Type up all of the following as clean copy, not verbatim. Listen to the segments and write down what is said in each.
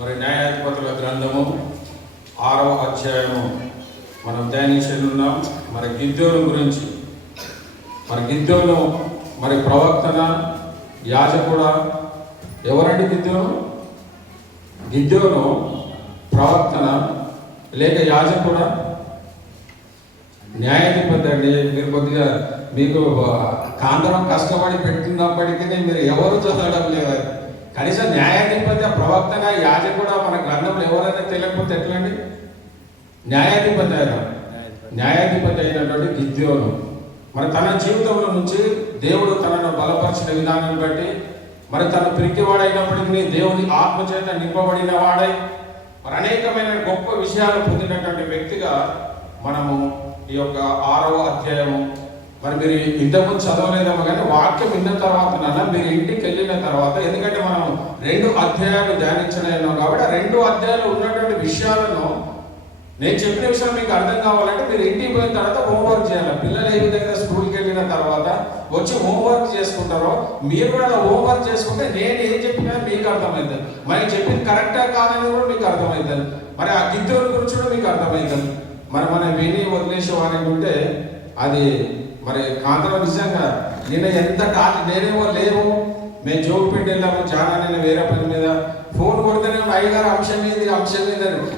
మరి న్యాయాధిపతుల గ్రంథము 6వ అధ్యాయము మనం ధ్యానించున్నాం. మరి గిద్యోను గురించి. మరి గిద్యోను మరి ప్రవక్తన, యాజకుడా? ఎవరండి గిద్యోను? గిద్యోను ప్రవక్తన లేక యాజకుడా? న్యాయాధిపతి అండి. మీరు కొద్దిగా మీకు కాంతరం కష్టపడి పెట్టినప్పటికీ మీరు ఎవరు చదవడం లేదు. కనీసం న్యాయాధిపతి, ప్రవక్తన, యాజకుడా మన గ్రంథంలో ఎవరైనా తెలియకపోతే ఎట్లండి? న్యాయాధిపతి అయినటువంటి గిద్యోను మరి తన జీవితంలో నుంచి దేవుడు తనను బలపరిచిన విధానాన్ని బట్టి మరి తను పిరికివాడైనప్పటికీ దేవుని ఆత్మచేత నింపబడిన వాడై మరి అనేకమైన గొప్ప విషయాలు పొందినటువంటి వ్యక్తిగా మనము ఈ యొక్క 6వ అధ్యాయము మరి మీరు ఇంతకుముందు చదవలేదేమో కానీ వాక్యం విన్న తర్వాత మీరు ఇంటికి వెళ్ళిన తర్వాత, ఎందుకంటే మనం 2 అధ్యాయాలు ధ్యానించలేము కాబట్టి ఆ 2 అధ్యాయాలు ఉన్నటువంటి విషయాలను నేను చెప్పిన విషయాలు మీకు అర్థం కావాలంటే మీరు ఇంటికి పోయిన తర్వాత హోంవర్క్ చేయాలి. పిల్లలు ఏ విధంగా స్కూల్కి వెళ్ళిన తర్వాత వచ్చి హోంవర్క్ చేసుకుంటారో మీరు కూడా అలా హోంవర్క్ చేసుకుంటే నేను ఏం చెప్పినా మీకు అర్థమవుతుంది. మరి చెప్పింది కరెక్టా కాదని కూడా మీకు అర్థమవుతుంది. మరి ఆ గిద్దోని గురించి కూడా మీకు అర్థమవుతుంది. మరి మనం విని వదిలేసే వారికి ఉంటే అది మరి కాంతరం నిజంగా నిన్న ఎంత నేనేమో లేవు, మేము జోగిపెట్టి వెళ్ళాము చాలా, నేను వేరే పని మీద ఫోన్ కొడితేనే అయ్యగారు అంశం మీద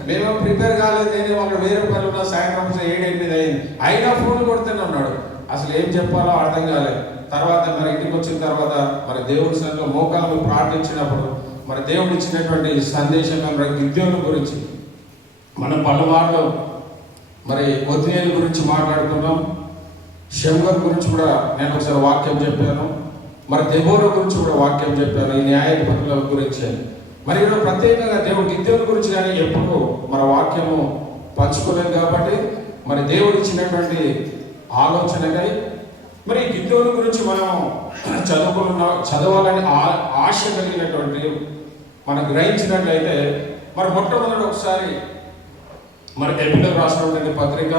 మేమేమో ప్రిపేర్ కాలేదు, నేనేమో అక్కడ వేరే పని ఉన్నా, సాయంత్రం 7-8 అయింది, అయినా ఫోన్ కొడుతూనే ఉన్నాడు. అసలు ఏం చెప్పాలో అర్థం కాలేదు. తర్వాత మరి ఇంటికి వచ్చిన తర్వాత మరి దేవుడి సన్నిధిలో మోకాళ్ళు ప్రార్థించినప్పుడు మరి దేవుడు ఇచ్చినటువంటి సందేశం మరి గిద్యోను గురించి మనం పలుమార్లు మరి ఒత్నియేలు గురించి మాట్లాడుకున్నాం. షెమ్గర్ గురించి కూడా నేను ఒకసారి వాక్యం చెప్పాను. మరి దెబోరా గురించి కూడా వాక్యం చెప్పాను, ఈ న్యాయాధిపతుల గురించి. మరి ఇక్కడ ప్రత్యేకంగా దేవుడు గిద్యోను గురించి కానీ ఎప్పుడు మన వాక్యము పంచుకోలేదు కాబట్టి మరి దేవుడు ఇచ్చినటువంటి ఆలోచనకై మరి గిద్యోను గురించి మనం చదవాలని ఆశ కలిగినటువంటి మనం గ్రహించినట్లయితే మరి మొట్టమొదటి ఒకసారి మరి ఎపిసోడ్ రాసినటువంటి పత్రిక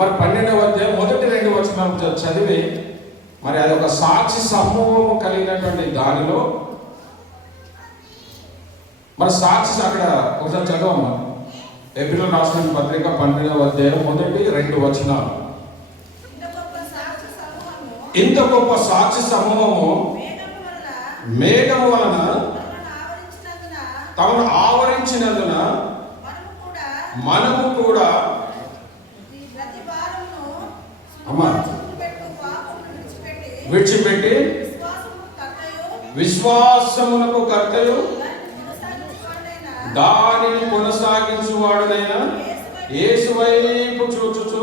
మరి 12వ అధ్యాయం మొదటి 2 వచనాలు చదివి మరి అది ఒక సాక్షి సమూహము కలిగినటువంటి దానిలో మరి సాక్షి అక్కడ ఒకసారి చదవమ్మా. ఎపిసోడ్ రాసినటువంటి పత్రిక 12వ అధ్యాయం మొదటి 2 వచనాలు. ఇంత గొప్ప సాక్షి సమూహము మేఘము వలన తమను ఆవరించినందున మనము కూడా విడిచిపెట్టి విశ్వాసమునకు కర్తయు దానిని కొనసాగించువాడునైన యేసు వైపు చూచుచు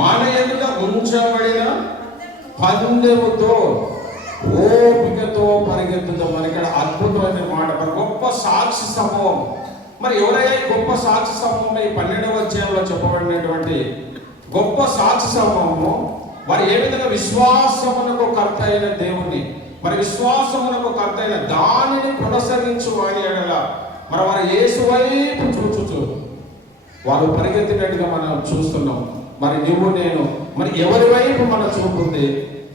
మన ఎదుట ఉంచబడిన పందెముతో ఓపికతో పరిగెత్తుతాం. మన ఇక్కడ అద్భుతమైన మాట. మరి గొప్ప సాక్షి సమూహం. మరి ఎవరైనా గొప్ప సాక్షి సమూహం ఈ 12వ అధ్యాయంలో చెప్పబడినటువంటి గొప్ప సాక్షి సమూహము మరి ఏ విధంగా విశ్వాసమునకు కర్త అయిన దేవుణ్ణి మరి విశ్వాసమునకు కర్త అయిన దానిని కొనసాగించు వారి ఎడల మరి వారు యేసు వైపు చూచుచు వాళ్ళు పరిగెత్తినట్టుగా మనం చూస్తున్నాం. మరి నువ్వు నేను మరి ఎవరి వైపు మన చూపు ఉంది?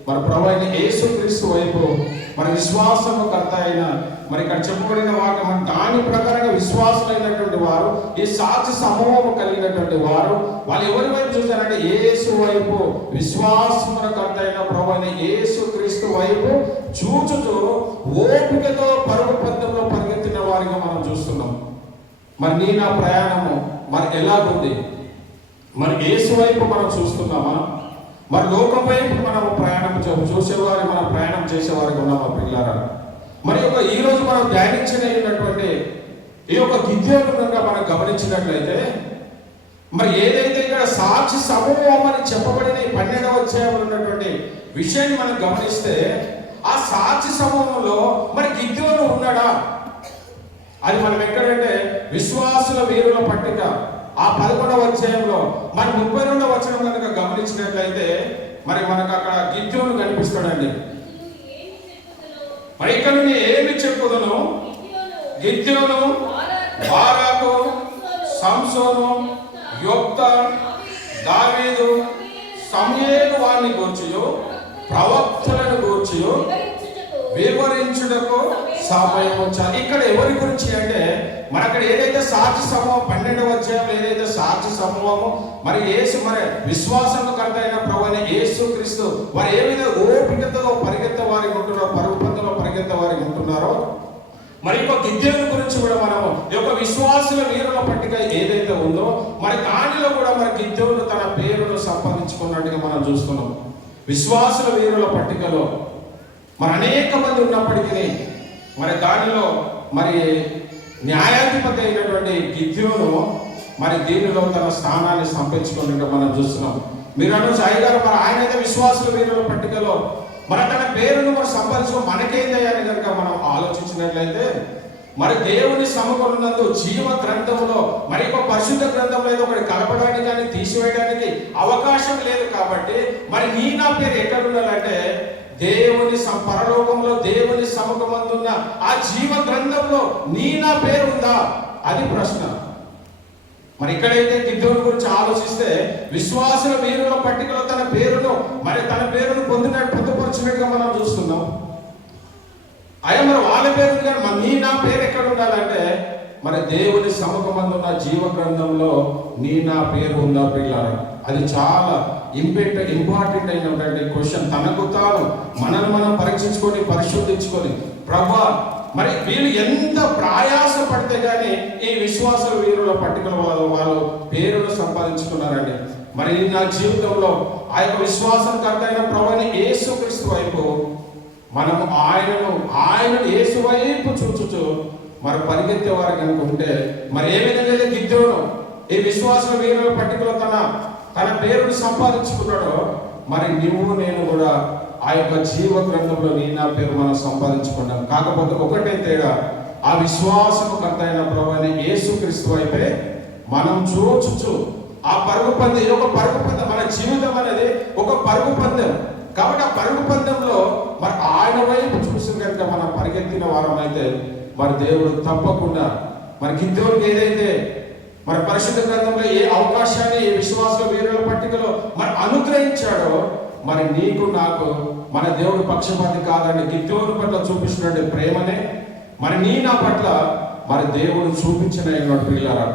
మరి ప్రభువైన యేసుక్రీస్తు వైపు మరి విశ్వాసము కర్త అయిన మరి ఇక్కడ చెప్పబడిన వాక్యం దాని ప్రకారంగా విశ్వాసులైనటువంటి వారు, ఈ సాక్షి సమూహము కలిగినటువంటి వారు వాళ్ళు ఎవరి వైపు చూస్తారంటే యేసు వైపు, విశ్వాసమున కర్త అయిన ప్రభువైన యేసుక్రీస్తు వైపు చూచుతూ ఓపికతో పరుగు పందెంలో పరిగెత్తిన వారిగా మనం చూస్తున్నాం. మరి నా ప్రయాణము మరి ఎలాగుంది? మరి యేసు వైపు మనం చూస్తున్నామా? మరి లోకం వైపు మనం ప్రయాణం చూసేవారు, మనం ప్రయాణం చేసేవారికి ఉన్నామా పిల్లారా? మరి ఈ రోజు మనం ధ్యానించినటువంటి ఈ యొక్క గిద్యోను మనం గమనించినట్లయితే మరి ఏదైతే ఇక్కడ సాక్షి సమూహం అని చెప్పబడిన ఈ 12వ అధ్యాయంలో ఉన్నటువంటి విషయాన్ని మనం గమనిస్తే ఆ సాక్షి సమూహంలో మరి గిద్యోను ఉన్నాడా? అది మనం ఎక్కడంటే విశ్వాసుల వీరుల పట్టిక ఆ 11వ అధ్యాయంలో మరి 32వ వచనం కనుక గమనించినట్లయితే మరి మనకు అక్కడ గిద్యోను కనిపిస్తాడండి. మరి ఇక్కడ నుండి ఏమి చెప్పుదును? గిద్యోను, బారాకు, సంసోను, యొఫ్తా, దావీదు, సమూయేలు వారిని గూర్చియు ప్రవక్తలను గూర్చియు వివరించుటకు సమయము చాలు. ఇక్కడ ఎవరి గురించి అంటే మరి అక్కడ ఏదైతే సాక్షి సమూహం 12వ అధ్యాయంలో ఏదైతే సాక్షి సమూహము మరి యేసు మరి విశ్వాసము కర్త అయిన ప్రభువైన యేసు క్రీస్తు వారు ఏ విధంగా ఓపికతో పరిగెత్త వారికి ఉంటున్నారో, పరుగు పందులో పరిగెత్త వారికి ఉంటున్నారో, మరి యొక్క గిద్యోను గురించి కూడా మనము ఈ యొక్క విశ్వాసుల వీరుల పట్టిక ఏదైతే ఉందో మరి దానిలో కూడా మరి గిద్యోను తన పేరును సంపాదించుకున్నట్టుగా మనం చూస్తున్నాం. విశ్వాసుల వీరుల పట్టికలో మరి అనేక మంది ఉన్నప్పటికీ మరి దానిలో మరి న్యాయాధిపతి అయినటువంటి గిద్యోను మరి దీనిలో తన స్థానాన్ని సంపాదించుకున్నట్టు మనం చూస్తున్నాం. మీరు అనొచ్చు అయ్యగారు మరి ఆయన అయితే విశ్వాసుల వీరుల పట్టికలో మరి తన పేరును మరి సంపాదించుకో మనకేందయ్యాని కనుక మనం ఆలోచించినట్లయితే మరి దేవుని సముఖమునందు జీవ గ్రంథంలో మరి ఒక పరిశుద్ధ గ్రంథంలో ఏదో ఒకటి కలపడానికి కానీ తీసివేయడానికి అవకాశం లేదు. కాబట్టి మరి నీ నా పేరు ఎక్కడ ఉండాలంటే దేవుని పరలోకంలో దేవుని సముఖమందున్న ఆ జీవ గ్రంథంలో నీ నా పేరు ఉందా? అది ప్రశ్న. మరి ఇక్కడైతే గిద్యోను గురించి ఆలోచిస్తే విశ్వాసుల వీరుల పట్టికలో తన పేరును పొందుపరిచినట్టుగా మనం చూస్తున్నాం. అయ్యా మరి వాళ్ళ పేరు కానీ మరి నీ నా పేరు ఎక్కడ ఉండాలంటే మరి దేవుని సముఖమందున్న జీవ గ్రంథంలో నీ నా పేరు ఉందా పిల్లారా? అది చాలా ఇంపార్టెంట్ అయినటువంటి క్వశ్చన్. తనకు తాను మనల్ని మనం పరీక్షించుకొని పరిశోధించుకొని ప్రభా మరి వీళ్ళు ఎంత ప్రయాస పడితే గానీ ఈ విశ్వాస వీరుల పట్టికల వాళ్ళు పేరును సంపాదించుకున్నారండి. మరి నా జీవితంలో ఆ యొక్క విశ్వాసం కర్త అయిన ప్రభువైన యేసుక్రీస్తు వైపు మనము ఆయనను యేసు వైపు చూచుచు మరి పరిగెత్తే వారు కనుక ఉంటే మరి ఏ విధంగా అయితే గిద్యోను ఈ విశ్వాస వీరుల పట్టికలో తన పేరును సంపాదించుకున్నాడో మరి నువ్వు నేను కూడా ఆ యొక్క జీవ గ్రంథంలో నీ నా పేరు మనం సంపాదించుకున్నాం. కాకపోతే ఒకటే తేడా, ఆ విశ్వాసము కర్త అయిన ప్రభువైన యేసుక్రీస్తు వైపే మనం చూచుచు ఆ పరుగు పందెం. ఇది ఒక పరుగు పందెం. మన జీవితం అనేది ఒక పరుగు పందెం. కాబట్టి ఆ పరుగు పందెంలో మరి ఆయన వైపు చూసి కనుక మనం పరిగెత్తిన వారం అయితే మరి దేవుడు తప్పకుండా మరి గిద్యోనుకి ఏదైతే మరి పరిశుద్ధ గ్రంథంలో ఏ అవకాశాన్ని ఈ విశ్వాస వీరుల పట్టికలో మరి అనుగ్రహించాడో మరి నీకు నాకు మన దేవుడు పక్షపాతి కాదండి. గిద్యోను పట్ల చూపించినటువంటి ప్రేమనే మరి నీ నా పట్ల మరి దేవుడు చూపించిన పిల్లరా.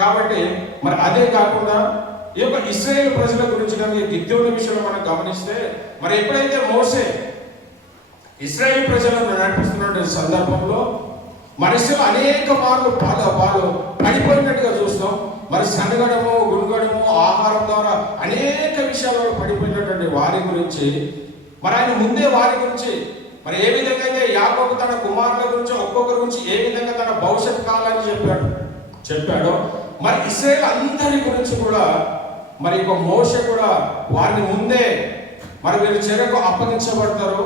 కాబట్టి మరి అదే కాకుండా ఈ యొక్క ఇశ్రాయేలు ప్రజల గురించి కానీ గిద్యోను విషయంలో మనం గమనిస్తే మరి ఎప్పుడైతే మోసే ఇశ్రాయేలు ప్రజలను నడిపిస్తున్న సందర్భంలో మనుషులు అనేక మార్లు వాళ్ళు పడిపోయినట్టుగా చూస్తాం. మరి సనగడము గుణగడము ఆహారం ద్వారా అనేక విషయాలలో పడిపోయినటువంటి వారి గురించి మరి ఆయన ముందే వారి గురించి మరి ఏ విధంగా అయితే యాకోబు తన కుమారుల గురించి ఒక్కొక్కరి గురించి ఏ విధంగా తన భవిష్యత్ కాలాన్ని చెప్పాడో మరి ఇశ్రాయేలు అందరి గురించి కూడా మరి ఒక మోషే కూడా వారిని ముందే మరి వీళ్ళు చెరకు అప్పగించబడతారు,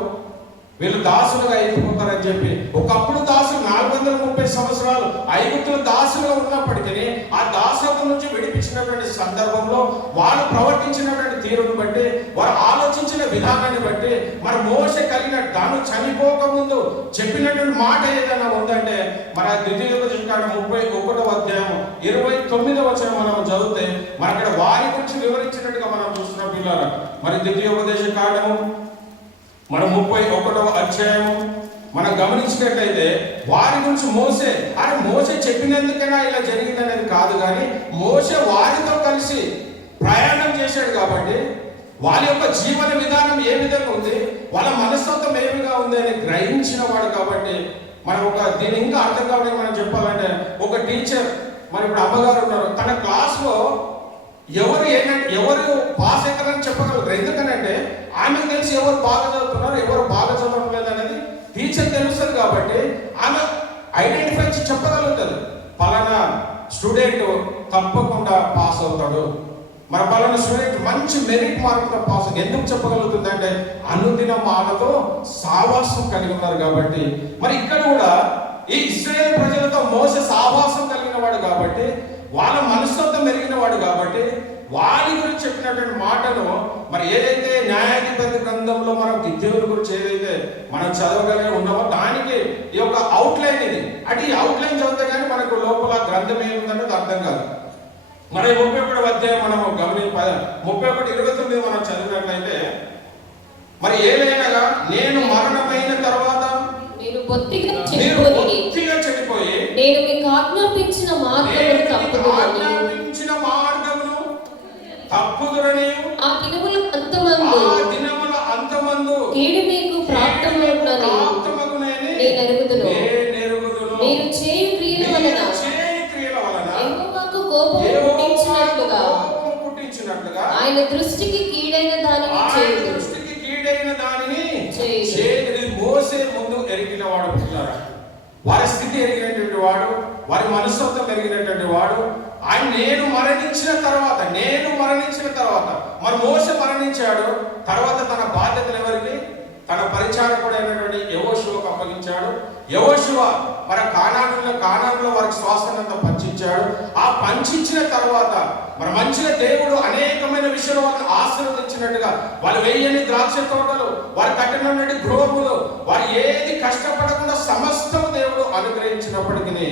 వీళ్ళు దాసులుగా అయిపోతారని చెప్పి ఒకప్పుడు దాసులు 430 సంవత్సరాలు ఐగుప్తులు దాసులుగా ఉన్నప్పటికీ ఆ దాసత్వం నుంచి విడిపించినటువంటి సందర్భంలో వాళ్ళు ప్రవర్తించినటువంటి తీరును బట్టి వారు ఆలోచించిన విధానాన్ని బట్టి మరి మోషే కలిగిన తాను చనిపోకముందు చెప్పినటువంటి మాట ఏదైనా ఉందంటే మన ద్వితీయోపదేశకాండం 31వ అధ్యాయం 29వ వచనం మనం చదివితే మరి అక్కడ వారి గురించి వివరించినట్టుగా మనం చూస్తున్నాం పిల్లలు. మరి ద్వితీయోపదేశకాండము మన 31వ అధ్యాయం మనం గమనించినట్లయితే వారి గురించి మోసే చెప్పినందుకైనా ఇలా జరిగింది అనేది కాదు, కానీ మోసే వారితో కలిసి ప్రయాణం చేశాడు కాబట్టి వాళ్ళ యొక్క జీవన విధానం ఏ విధంగా ఉంది, వాళ్ళ మనస్తత్వం ఏ విధంగా ఉంది అని గ్రహించిన వాడు. కాబట్టి మనం దీని ఇంకా అర్థం కావడానికి మనం చెప్పాలంటే ఒక టీచర్ మరి ఇప్పుడు అమ్మగారు ఉన్నారు, తన క్లాస్లో ఎవరు పాస్ అవుతారని చెప్పగలరు. ఎందుకనంటే ఆమెకు తెలిసి ఎవరు బాగా చదువుతున్నారు ఎవరు బాగా చదవట్లేదు అనేది టీచర్ తెలుస్తుంది. కాబట్టి ఆమె ఐడెంటిఫై చెప్పగలుగుతుంది, పలానా స్టూడెంట్ తప్పకుండా పాస్ అవుతాడు, మరి పలానా స్టూడెంట్ మంచి మెరిట్ మార్కుతో పాస్. ఎందుకు చెప్పగలుగుతుంది అంటే అనుదిన వాళ్ళతో సావాసం కలిగి ఉన్నారు కాబట్టి. మరి ఇక్కడ కూడా ఈ ఇశ్రాయేలు ప్రజలతో మోసే సావాసం కలిగిన వాడు కాబట్టి, వాళ్ళ మనస్తత్వం మెరిగిన వాడు కాబట్టి వారి గురించి చెప్పినటువంటి మాటను మరి ఏదైతే న్యాయాధిపతి గ్రంథంలో మనం గిద్యోను గురించి ఏదైతే మనం చదవగలిగి ఉన్నామో దానికి ఈ యొక్క అవుట్లైన్ ఇది. అంటే ఈ అవుట్లైన్ చదివితే కానీ మనకు లోపల గ్రంథం ఏముందన్నది అర్థం కాదు. మరి 31వ అధ్యాయం మనం 31:29 మనం చదివినట్లయితే మరి ఏలైనగా నేను మరణమైన తర్వాత బొత్తిగా చెడిపోయి నేను మీకు ఆజ్ఞాపించిన మార్గమును తప్పుదురని ఆ దినముల అంతమందు కీడు మీకు ప్రాప్తమగునని నేను ఎరుగుదును. మీరు చేయు క్రియల వలన యెహోవాకు కోపము పుట్టించినట్లుగా ఆయన దృష్టికి కీడైన దానిని చేయుదు. మోసే ముందు ఎరిగిన వాడు పుట్టారా, వారి స్థితి ఎరిగినటువంటి వాడు, వారి మనస్తత్వం ఎరిగినటువంటి వాడు. ఆయన నేను మరణించిన తర్వాత మరి మోసే మరణించాడు. తర్వాత తన బాధ్యతలు ఎవరికి? తన పరిచారకుడైనటువంటి యెహోషువకు అప్పగించాడు. యెహోషువ మరి కానానులో వారికి స్వాస్థ్యాన్ని పంచించాడు. ఆ పంచించిన తర్వాత మరి మంచిగా దేవుడు అనేకమైన విషయాలు వాళ్ళని ఆశీర్వదించినట్టుగా వాళ్ళు వేయని ద్రాక్ష తోటలు, వారు కట్టినటువంటి గృహములు, వారు ఏది కష్టపడకుండా సమస్తం దేవుడు అనుగ్రహించినప్పటికీ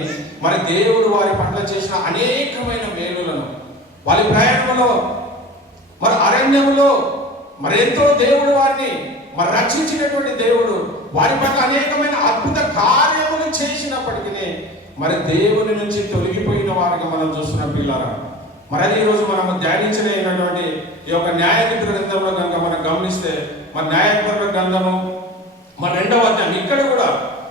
మరి దేవుడు వారి పట్ల చేసిన అనేకమైన మేలులను వారి ప్రయాణంలో మరి అరణ్యములో మరి ఎంతో దేవుడు వారిని మరి రక్షించినటువంటి దేవుడు వారి పట్ల అనేకమైన అద్భుత కార్యములు చేసినప్పటికీ మరి దేవుని నుంచి తొలగిపోయిన వారిగా మనం చూస్తున్న పిల్లరా. మరి అది ఈరోజు మనం ధ్యానించినటువంటి ఈ యొక్క న్యాయాధిపతుల గ్రంథంలో కనుక మనం గమనిస్తే మరి న్యాయాధిపతుల గ్రంథము మరి 2వ అధ్యాయం ఇక్కడ కూడా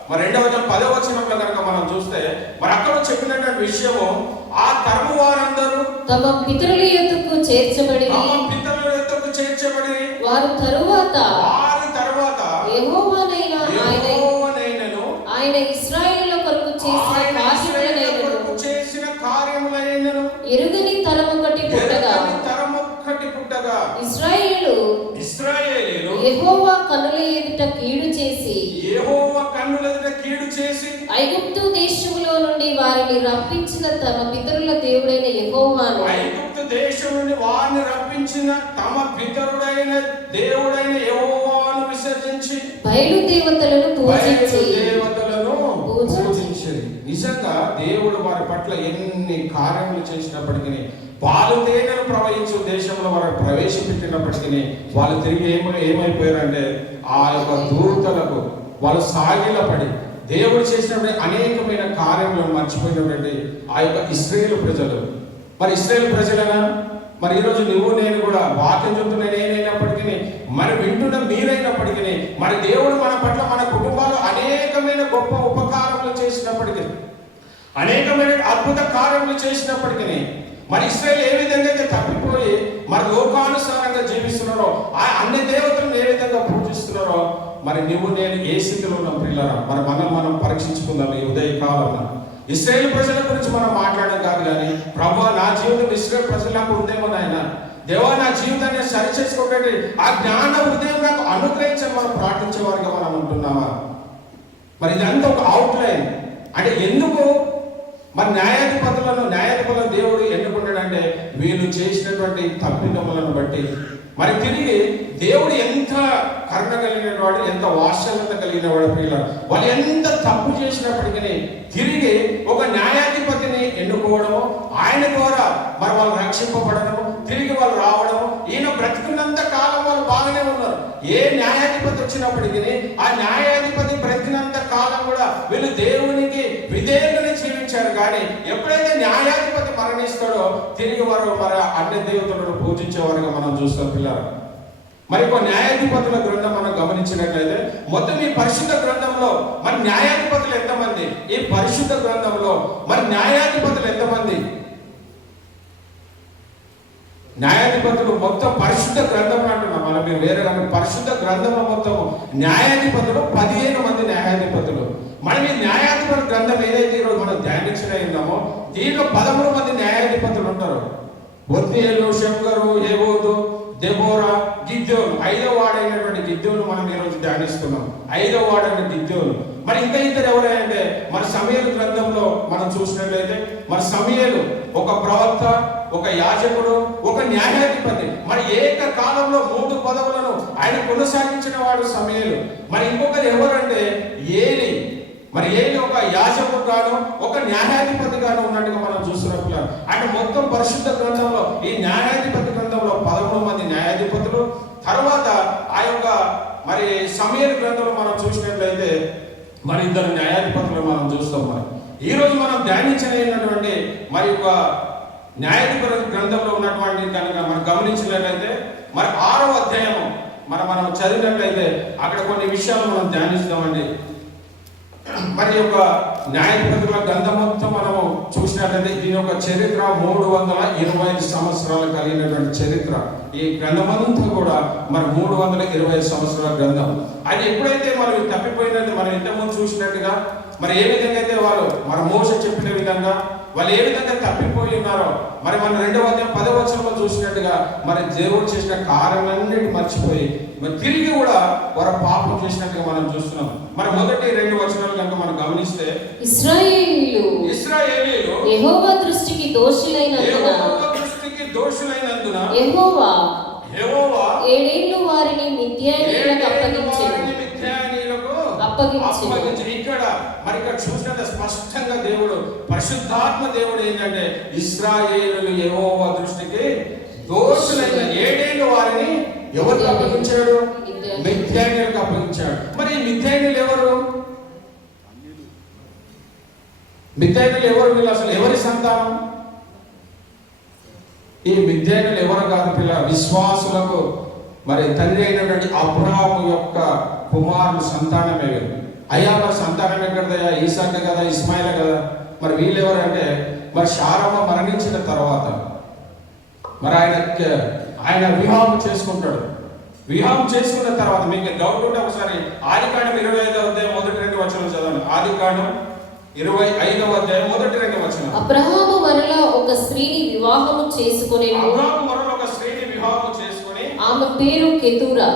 మరి 2వ అధ్యాయం 10వ వచనంలో కనుక మనం చూస్తే మరి అక్కడ చెప్పినటువంటి విషయము ఆ తరము వారందరూ తమ పితరుల యొద్దకు చేర్చబడి వారు తరువాత యెహోవానైన ఆయన ఇశ్రాయేలుల కొరకు చేసిన కార్యములైనను ఎరుగని తరమొకటి పుట్టగా ఇశ్రాయేలు యెహోవా కన్నుల ఎదుట కీడు చేసి ఐగుప్తు దేశములో నుండి వారిని రప్పించిన తమ పితరుల దేవుడైన యెహోవాను విసర్జించి బయలు దేవతలను పూజించి నిజంగా దేవుడు వారి పట్ల ఎన్ని కార్యములు చేసినప్పటికీ పాలు తేనెలు ప్రవహించు దేశంలో వారు ప్రవేశపెట్టినప్పటికీ వాళ్ళు తిరిగి ఏమైపోయారంటే ఆ యొక్క దూతలకు వాళ్ళు సాగిలపడి దేవుడు చేసినటువంటి అనేకమైన కార్యములను మర్చిపోయినటువంటి ఆ యొక్క ఇశ్రాయేలు ప్రజలు. మరి ఇశ్రాయేలు ప్రజలనా మరి ఈరోజు నువ్వు నేను కూడా వాక్యం చెబుతున్న నేనైనప్పటికీ మరి వింటున్న మీరైనప్పటికీ మరి దేవుడు మన పట్ల మన కుటుంబాలు అనేకమైన గొప్ప ఉపకారములు చేసినప్పటికీ అనేకమైన అద్భుత కార్యములు చేసినప్పటికీ మరి ఇశ్రాయేలు ఏ విధంగా అయితే తప్పిపోయి మరి లోకానుసారంగా జీవిస్తున్నారో ఆ అన్ని దేవతలను ఏ విధంగా పూజిస్తున్నారో మరి నువ్వు నేను ఏ స్థితిలో ఉన్నాం పిల్లరా. మరి మనం పరీక్షించుకుందాం ఈ ఉదయకాలంలో. ఇశ్రాయేలు ప్రజల గురించి మనం మాట్లాడడం కాదు కానీ ప్రభువా నా జీవితం ఇశ్రాయేలు ప్రజలకు ఉందేమో నాయన, దేవా నా జీవితాన్ని సరి చేసుకోవడానికి ఆ జ్ఞాన హృదయం నాకు అనుగ్రహించని మనం ప్రార్థించే వారిగా మనం ఉంటున్నామా? మరి ఇదంతా ఒక అవుట్లైన్. అంటే ఎందుకు మరి న్యాయాధిపతులను దేవుడు ఎన్నుకుంటాడంటే వీళ్ళు చేసినటువంటి తప్పిదములను బట్టి. మరి తిరిగి దేవుడు ఎంత కరుణ కలిగిన వాడు, ఎంత వాత్సల్యత కలిగిన వాడు పిల్లలు. వాళ్ళు ఎంత తప్పు చేసినప్పటికీ తిరిగి ఒక న్యాయాధిపతిని ఎన్నుకోవడము, ఆయన ద్వారా మరి వాళ్ళు రక్షింపబడము, తిరిగి వాళ్ళు రావడము. ఈయన బ్రతికినంత కాలం వాళ్ళు బాగానే ఉన్నారు. ఏ న్యాయాధిపతి వచ్చినప్పటికీ ఆ న్యాయాధిపతి బ్రతికినంత కాలం కూడా వీళ్ళు దేవునికి విధేయులుగా జీవించారు. కానీ ఎప్పుడైతే న్యాయాధిపతి మరణిస్తాడో తిరిగి వారు మరి అన్ని దేవతలను పూజించేవారుగా మనం చూస్తాం పిల్లలు. మరి ఒక న్యాయాధిపతుల గ్రంథం మనం గమనించినట్లయితే మొత్తం ఈ పరిశుద్ధ గ్రంథంలో మరి న్యాయాధిపతులు ఎంతమంది? ఈ పరిశుద్ధ గ్రంథంలో మరి న్యాయాధిపతులు ఎంతమంది? న్యాయాధిపతులు మొత్తం పరిశుద్ధ గ్రంథం అంటున్నాం మనం, మీరు వేరే పరిశుద్ధ గ్రంథంలో మొత్తం న్యాయాధిపతులు 15 మంది న్యాయాధిపతులు. మనం ఈ న్యాయాధిపతుల గ్రంథం ఏదైతే ఈరోజు మనం ధ్యానించలేమో దీంట్లో 13 మంది న్యాయాధిపతులు ఉంటారు. ఒత్నియేలు, షెమ్గరు, ఏబోదు, దెబోరా, గిద్యోను. 5వ వాడైనటువంటి గిద్యోను మనం ఈరోజు ధ్యానిస్తున్నాం. 5వ వాడైన గిద్యోను. మరి ఇంకా ఇద్దరు ఎవరంటే మన సమూయేలు గ్రంథంలో మనం చూసినట్లయితే మరి సమూయేలు ఒక ప్రవక్త, ఒక యాజకుడు, ఒక న్యాయాధిపతి. మరి ఏకకాలంలో 3 పదవులను ఆయన కొనసాగించిన వాడు సమూయేలు. మరి ఇంకొకరు ఎవరంటే ఏలి. మరి ఏలి ఒక యాజకుడు గాను ఒక న్యాయాధిపతి గాను ఉన్నట్టుగా మనం చూస్తున్నప్పుడు అంటే మొత్తం పరిశుద్ధ గ్రంథంలో ఈ న్యాయాధిపతి గ్రంథంలో 13 మంది న్యాయాధిపతులు. తర్వాత ఆ యొక్క మరి సమూయేలు గ్రంథంలో మనం చూసినట్లయితే మరి ఇద్దరు న్యాయాధిపతులు మనం చూస్తాం. మరి ఈ రోజు మనం ధ్యానించలేనటువంటి మరి ఒక న్యాయాధిపతుల గ్రంథంలో ఉన్నటువంటి కనుక మనం గమనించినట్లయితే మరి 6వ అధ్యాయము మనం చదివినట్లయితే అక్కడ కొన్ని విషయాలు మనం ధ్యానిస్తామండి. మరి యొక్క న్యాయాధిపతుల గ్రంథం మొత్తం మనము చూసినట్లయితే దీని యొక్క చరిత్ర 325 సంవత్సరాలు కలిగినటువంటి చరిత్ర. ఈ గ్రంథమంతా కూడా మరి 325 సంవత్సరాల గ్రంథం. అది ఎప్పుడైతే మనం తప్పిపోయినట్టు మనం ఇంతకుముందు చూసినట్టుగా మరి ఏ విధంగా అయితే వారు మన మోసే చెప్పిన విధంగా వాళ్ళు ఏ విధంగా తప్పిపోయి ఉన్నారో మరి మన 2వ అధ్యాయం 10వ వచనంలో చూసినట్టుగా మరి దేవుడు చేసిన కార్యాలన్నిటి మర్చిపోయి మరి తిరిగి కూడా వారు పాపం చేసినట్టుగా మనం చూస్తున్నాం. మరి మొదటి 2 వచనాలు కనుక మనం గమనిస్తే ఇశ్రాయేలీయులు యెహోవా దృష్టికి దోషులైనందున యెహోవా 7 ఏళ్ళు వారిని మిద్యానీయులకు అప్పగించెను. ఇక్కడ మరి ఇక్కడ చూసినట్టు స్పష్టంగా దేవుడు పరిశుద్ధాత్మ దేవుడు ఏంటంటే ఇశ్రాయేలులు యెహోవా దృష్టికి దోషులైన 7 ఏళ్ళు వారిని ఎవరికి అప్పగించాడు? మిద్యానీయులకు అప్పగించాడు. మరి ఈ మిద్యానీయులు ఎవరు? మిద్యానీయులు ఎవరు? వీళ్ళు అసలు ఎవరి సంతానం? ఈ మిద్యానీయులు ఎవరు కాదు పిల్ల, విశ్వాసులకు మరి తండ్రి అయినటువంటి అబ్రాహాము యొక్క కుమారుడు సంతానమే వీరు. అయ్యా మరి సంతానం ఎక్కడదయ్యా? ఈసాక్ కదా, ఇస్మాయిల్ కదా. మరి వీళ్ళు ఎవరంటే మరి శారమ్మ మరణించిన తర్వాత మరి ఆయన వివాహం చేసుకుంటాడు. వివాహం చేసుకున్న తర్వాత మీకు డౌట్ ఉంటే ఒకసారి ఆదికాండం 25వ అధ్యాయం మొదటి 2 వచనాలు చదవండి. ఆదికాండం 25వ అధ్యాయం మొదటి 2 వచనాలు. అబ్రహాము మరలా ఒక స్త్రీని వివాహము చేసుకొని ఆమె పేరు కెతూరా.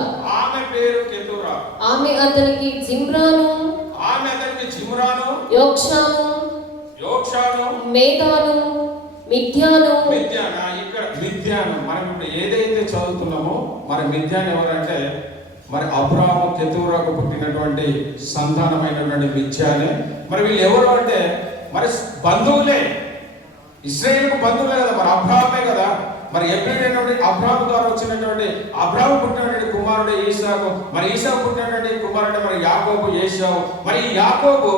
ఆమె అతనికి జిమ్రాను, యోక్షాను, మేదాను, మిద్యాను. ఇక్కడ మిద్యాను మనం ఇప్పుడు ఏదైతే చదువుతున్నామో మరి మిద్యాను ఎవరంటే మరి అబ్రాహాము కెతూరాకు పుట్టినటువంటి సంతానమైనటువంటి మిద్యానే. మరి వీళ్ళు ఎవరు అంటే మరి బంధువులే, ఇశ్రాయేలుకు బంధువులే కదా, మరి అబ్రాహామే కదా. మరి ఎప్పుడైనటువంటి అబ్రాహాము ద్వారా వచ్చినటువంటి అబ్రాహాము పుట్టినటువంటి కుమారుడు ఈసాకు, మరి ఈసాకు పుట్టినటువంటి కుమారుడు మరి యాకోబు, ఏశావు. మరి ఈ యాకోబు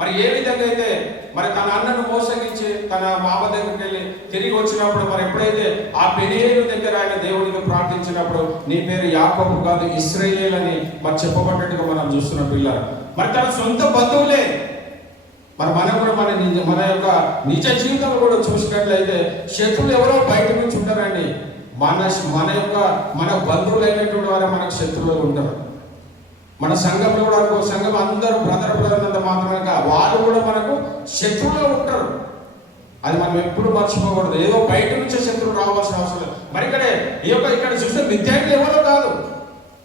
మరి ఏ విధంగా అయితే మరి తన అన్నను మోసగించి తన మామ దగ్గరికి వెళ్ళి తిరిగి వచ్చినప్పుడు మరి ఎప్పుడైతే ఆ పెనియేలు దగ్గర ఆయన దేవుడికి ప్రార్థించినప్పుడు నీ పేరు యాకోబు కాదు ఇశ్రాయేల్ అని మరి చెప్పబడ్డట్టుగా మనం చూస్తున్న పిల్లలు మరి తన సొంత బంధువులే. మరి మనం కూడా మన యొక్క నిజ జీవితం కూడా చూసినట్లయితే శత్రువులు ఎవరో బయట నుంచి ఉంటారండి. మన బంధువులు అయినటువంటి వారే మనకు శత్రువులు ఉంటారు. మన సంఘంలో కూడా సంఘం అందరూ బ్రదర్ అంత మాత్రమే వాళ్ళు కూడా మనకు శత్రువులు ఉంటారు. అది మనం ఎప్పుడు మర్చిపోకూడదు. ఏదో బయట నుంచే శత్రువులు రావాల్సిన అవసరం లేదు. మరి ఇక్కడ చూస్తే విద్యార్థులు ఎవరో కాదు,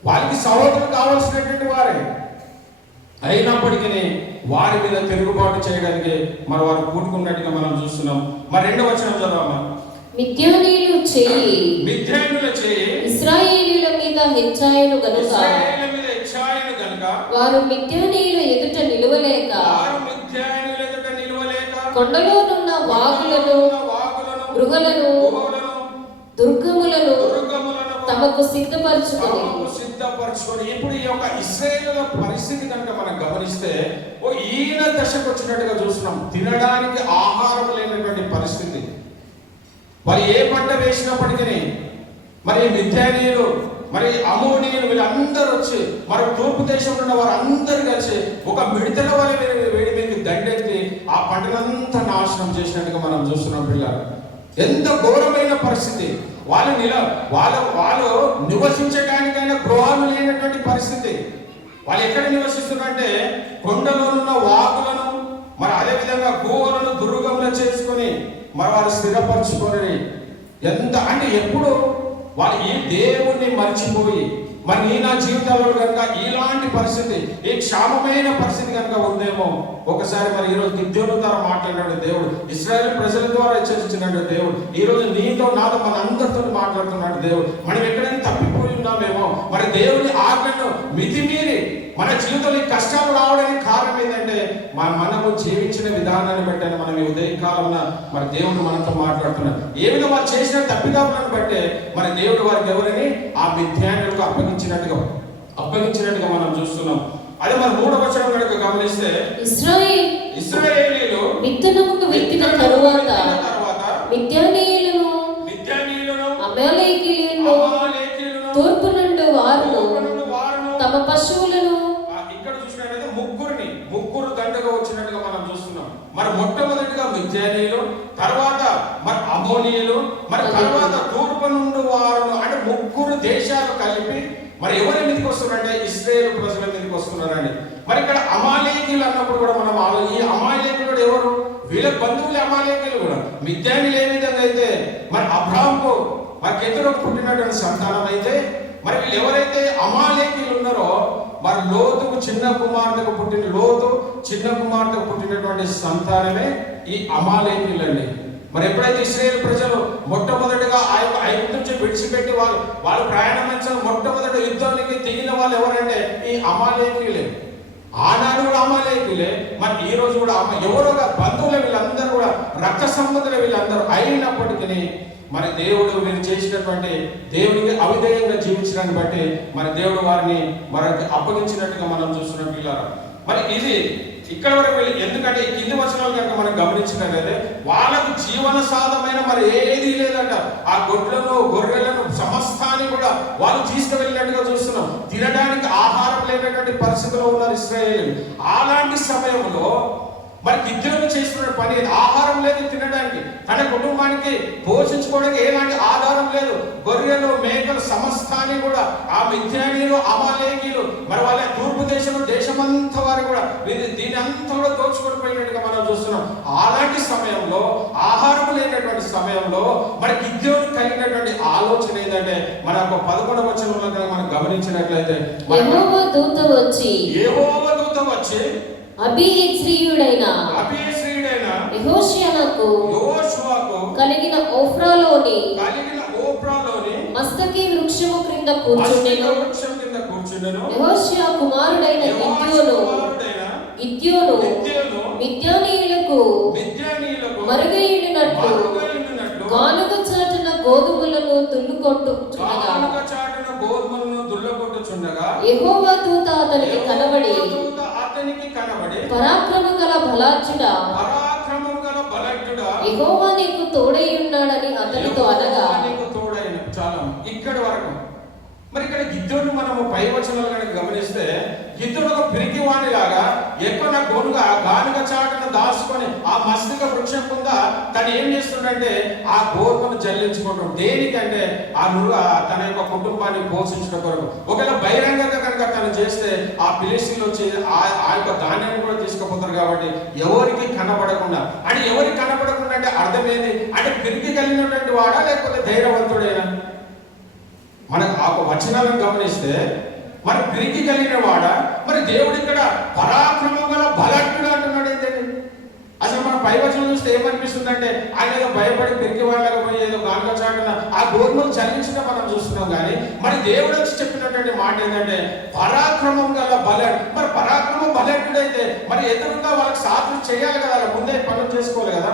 వాళ్ళకి సహోదరులు కావాల్సినటువంటి వారే. అయినప్పటికీ వారి మీద తిరుగుబాటు చేయడానికి మరి వారు కూడుకున్నట్టుగా మనం చూస్తున్నాం. మరి 2వ వచనం చదవమ్మా. మిద్యానీయుల చేయి ఇశ్రాయేలీయుల మీద హెచ్చాయను గనుక వారు మిద్యానీయుల ఎదుట నిలువలేక కొండలోనున్న వాగులను, గృహలను, దుర్గములను తమకు సిద్ధపరచుకొని. ఇప్పుడు ఈ యొక్క ఇశ్రాయేలుల పరిస్థితి కనుక మనం గమనిస్తే ఈయన దశకు వచ్చినట్టుగా చూస్తున్నాం. తినడానికి ఆహారం లేనటువంటి పరిస్థితి. మరి ఏ పంట వేసినప్పటికీ మరి మిద్యానీయులు మరి అమోనీయులు వీళ్ళందరూ వచ్చి మరి తూర్పు దేశంలో ఉన్న వారు అందరూ కలిసి ఒక మిడతల వల్ల వేడి మీద దండెత్తి ఆ పంటనంతా నాశనం చేసినట్టుగా మనం చూస్తున్నాం పిల్లలు. ఎంత ఘోరమైన పరిస్థితి. వాళ్ళు నివసించడానికైనా గృహాలు లేనటువంటి పరిస్థితి. వాళ్ళు ఎక్కడ నివసిస్తున్నారంటే కొండలోనున్న వాగులను మరి అదేవిధంగా గోవులను దుర్గములు చేసుకొని మరి వాళ్ళు స్థిరపరచుకొని ఎంత అంటే ఎప్పుడు వాళ్ళు ఈ దేవుణ్ణి మర్చిపోయి మరి నా జీవితాల్లో కనుక ఇలాంటి పరిస్థితి, ఈ క్షామమైన పరిస్థితి కనుక ఉందేమో ఒకసారి మరి ఈరోజు గిద్యోను ద్వారా మాట్లాడినాడు దేవుడు, ఇశ్రాయేలు ప్రజల ద్వారా హెచ్చరించినాడు దేవుడు. ఈరోజు నీతో నాతో మన అందరితో మాట్లాడుతున్నాడు దేవుడు. మనం ఎక్కడైనా తప్పిపోయి ఉన్నామేమో, మరి దేవుని ఆజ్ఞను మితిమీరి మన జీవితంలో ఈ కష్టాలు రావడానికి కారణం ఏంటంటే మనము జీవించిన విధానాన్ని బట్టి మనం ఈ ఉదయకాలంలో మరి దేవుడు మనతో మాట్లాడుతున్నాడు. ఏ విధంగా వారు చేసిన తప్పిదాలను బట్టే మరి దేవుడు వారికి ఎవరిని ఆ మిథ్యానులకు అప్పగించినట్టుగా మనం చూస్తున్నాం. అదే మన 3వ వచనం కనుక గమనిస్తే ఇశ్రాయేలీయులు విత్తనమును విత్తిన తరువాత మిద్యానీయులను అమాలేకీయులను తూర్పు నుండి వారును తమ పశువులను ఇక్కడ చూసినట్లయితే ముగ్గురు దండగా వచ్చినట్టుగా మనం చూస్తున్నాం. మరి మొట్టమొదటిగా మిద్యానీయులు, తర్వాత మరి అమోనీయులు, మరి తర్వాత తూర్పు నుండి వారును, అంటే 3 దేశాలు కలిపి మరి ఎవరి మీదకి వస్తున్నారంటే ఇశ్రాయేలు ప్రజల మీదకి వస్తున్నారండి. మరి ఇక్కడ అమాలేకీయులు అన్నప్పుడు కూడా మనం ఈ అమాలేకీయులు ఎవరు? వీళ్ళ బంధువులు అమాలేకీయులు కూడా. మిద్యానీయులు ఏ విధంగా అయితే మరి అబ్రాహాముకు మరి కెతురుకు పుట్టినటువంటి సంతానం అయితే, మరి వీళ్ళు ఎవరైతే అమాలేకీయులు ఉన్నారో మరి లోతు చిన్న కుమార్తెకు పుట్టినటువంటి సంతానమే ఈ అమాలేకీయులండి. మరి ఎప్పుడైతే ఇశ్రాయేలు ప్రజలు మొట్టమొదటిగా ఐగుప్తు నుంచి విడిచిపెట్టి వాళ్ళు ప్రయాణించిన మొట్టమొదటి యుద్ధానికి దిగిన వాళ్ళు ఎవరంటే ఈ అమాలేకీయులే. ఆనాడు కూడా అమాలేకీయులే, మరి ఈ రోజు కూడా ఎవరోగా బంధువులు వీళ్ళందరూ కూడా రక్త సంబంధులు వీళ్ళందరూ అయినప్పటికీ మరి దేవుడు వీరు చేసినటువంటి దేవునికి అవిధేయంగా జీవించడాన్ని బట్టి మరి దేవుడు వారిని మరి అప్పగించినట్టుగా మనం చూస్తున్నాం పిల్లలు. మరి ఇది ఇక్కడ వరకు ఎందుకంటే ఈ కింది వచనాలు కనుక మనం గమనించినట్లయితే వాళ్ళకు జీవన సాధమైన మరి ఏది లేదంట. ఆ గొడ్లను గొర్రెలను సమస్తాన్ని కూడా వాళ్ళు తీసుకువెళ్ళినట్టుగా చూస్తున్నాం. తినడానికి ఆహారం లేనటువంటి పరిస్థితిలో ఉన్నారు ఇశ్రాయేలీయులు. అలాంటి సమయంలో మరి గిద్దెలు చేస్తున్న పని ఆహారం లేదు తినడానికి, తన కుటుంబానికి పోషించుకోవడానికి ఎలాంటి ఆధారం లేదు. గొర్రెలు మేకలు సమస్తాన్ని కూడా ఆ మిద్యానీయులు అమాలేకీయులు మరి వాళ్ళ తూర్పు దేశమంతా వారు కూడా దీని అంతా కూడా దోచుకొని పోయినట్టుగా మనం చూస్తున్నాం. అలాంటి సమయంలో ఆహారం లేనటువంటి సమయంలో మరి గిద్దెలు కలిగినటువంటి ఆలోచన ఏంటంటే మన 11వ వచనంలో మనం గమనించినట్లయితే యెహోవా దూత వచ్చి అబీయెజ్రీయుడైన యెహోషువకు కలిగిన ఓఫ్రాలోని మస్తకి వృక్షము క్రింద కూర్చుండెను. యెహోషువ కుమారుడైన గిద్యోను మిద్యానీయులకు మరుగైనట్లు గానుగ చాటున గోధుమలను దుల్లుకొట్టుచుండగా యెహోవా దూత అతనికి కనబడి పరాక్రమం గల బలాఢ్యుడా యెహోవా నీకు తోడై ఉన్నాడని అతనితో అనగా చాలా ఇక్కడ వరకు. మరి ఇక్కడ గిద్దోను మనము పై వచనాలు కనుక గమనిస్తే గిద్దోడు ఒక పిరికివాణి లాగా ఎక్కువ గానుగ చాటున దాచుకొని ఆ మస్తిక వృక్షం కింద తను ఏం చేస్తుండే ఆ గోధుమను జల్లించుకుంటాడు. దేనికంటే తన యొక్క కుటుంబాన్ని పోషించడం కొరకు. ఒకవేళ బహిరంగంగా కనుక తను చేస్తే ఆ ఫిలిష్తీయులు వచ్చి ఆ యొక్క ధాన్యాన్ని కూడా తీసుకుపోతారు. కాబట్టి ఎవరికి కనబడకుండా అంటే అర్థమైంది అంటే పిరికి కలిగినటువంటి వాడా లేకపోతే ధైర్యవంతుడైనా? మనకు ఆ వచనాలను గమనిస్తే మరి పిరికి కలిగిన వాడా? మరి దేవుడు ఇక్కడ పరాక్రమం గల బలాఢ్యుడు అంటున్నాడు ఏంటండి? అసలు మనం పై వచనం చూస్తే ఏమనిపిస్తుంది అంటే ఆయన ఏదో భయపడి పిరికి వాళ్ళగా పోయి ఏదో గానుగ చాటున ఆ గోధుమలు చల్లించడం మనం చూస్తున్నాం. కానీ మరి దేవుడు వచ్చి చెప్పినటువంటి మాట ఏంటంటే పరాక్రమం గల బలాఢ్యుడు. మరి పరాక్రమం బలాఢ్యుడైతే మరి ఎదురుగా వాళ్ళకి సాధన చేయాలి కదా, వాళ్ళ ముందే పనులు చేసుకోవాలి కదా.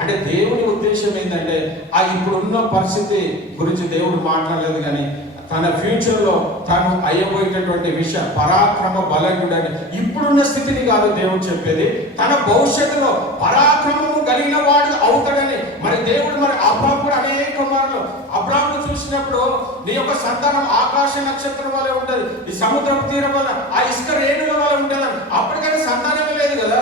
అంటే దేవుని ఉద్దేశం ఏంటంటే ఆ ఇప్పుడున్న పరిస్థితి గురించి దేవుడు మాట్లాడలేదు, కానీ తన ఫ్యూచర్ లో తాను అయ్యబోయేటటువంటి విషయం పరాక్రమ బలగుడని ఇప్పుడున్న స్థితిని కాదు దేవుడు చెప్పేది. తన భవిష్యత్తులో పరాక్రమము కలిగిన వాడు అవుతాడని మరి దేవుడు మరి అబ్రాహాము అనేక మార్లు అబ్రాహామును చూసినప్పుడు నీ యొక్క సంతానం ఆకాశ నక్షత్రం వలె ఉంటది, ఈ సముద్రపు తీరం వల్ల ఆ ఇసుక రేణుల వల్ల ఉంటది. అప్పటికైనా సంతానమే లేదు కదా.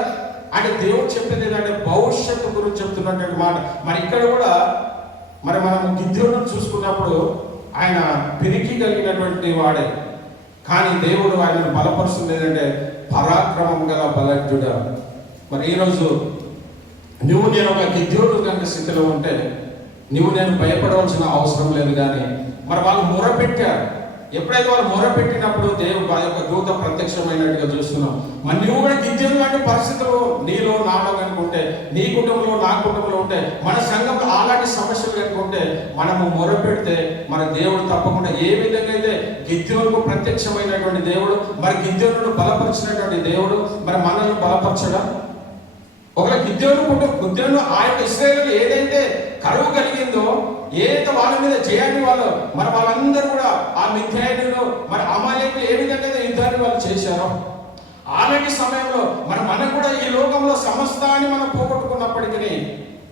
అంటే దేవుడు చెప్పేది ఏంటంటే భవిష్యత్తు గురించి చెప్తున్నటువంటి మాట. మరి ఇక్కడ కూడా మరి మనం గిద్యోను చూసుకున్నప్పుడు ఆయన పిరికి కలిగినటువంటి వాడే, కానీ దేవుడు ఆయనను బలపరుస్తుంది ఏంటంటే పరాక్రమం గల బలాఢ్యుడా. మరి ఈరోజు నువ్వు నేను ఒక గిద్యోను కనుక స్థితిలో ఉంటే నువ్వు నేను భయపడవలసిన అవసరం లేదు. కానీ మరి వాళ్ళు మొరపెట్టారు. ఎప్పుడైతే వాళ్ళు మొరపెట్టినప్పుడు దేవుడు వారి యొక్క దూత ప్రత్యక్షమైనట్టుగా చూస్తున్నాం. మరి నువ్వు కూడా గిద్యోను లాంటి పరిస్థితులు నీలో నాలో కనుకుంటే, నీ కుటుంబంలో నా కుటుంబంలో ఉంటే, మన సంఘంలో అలాంటి సమస్యలు కనుకుంటే మనము మొరపెడితే మన దేవుడు తప్పకుండా ఏ విధంగా అయితే గిద్యోనుకు ప్రత్యక్షమైనటువంటి దేవుడు మరి గిద్యోనును బలపరిచినటువంటి దేవుడు మరి మనల్ని బలపరచడం. ఒకవేళ గిద్యోను ఆ యొక్క ఇశ్రాయేలు ఏదైతే కరువు కలిగిందో, ఏదైతే వాళ్ళ మీద చేయండి వాళ్ళు మరి వాళ్ళందరూ కూడా ఆ మిద్యానీయులు మరి అమాలేకులు ఏ విధంగా యుద్ధాన్ని వాళ్ళు చేశారో అలాంటి సమయంలో మనకు కూడా ఈ లోకంలో సమస్తాన్ని మనం పోగొట్టుకున్నప్పటికీ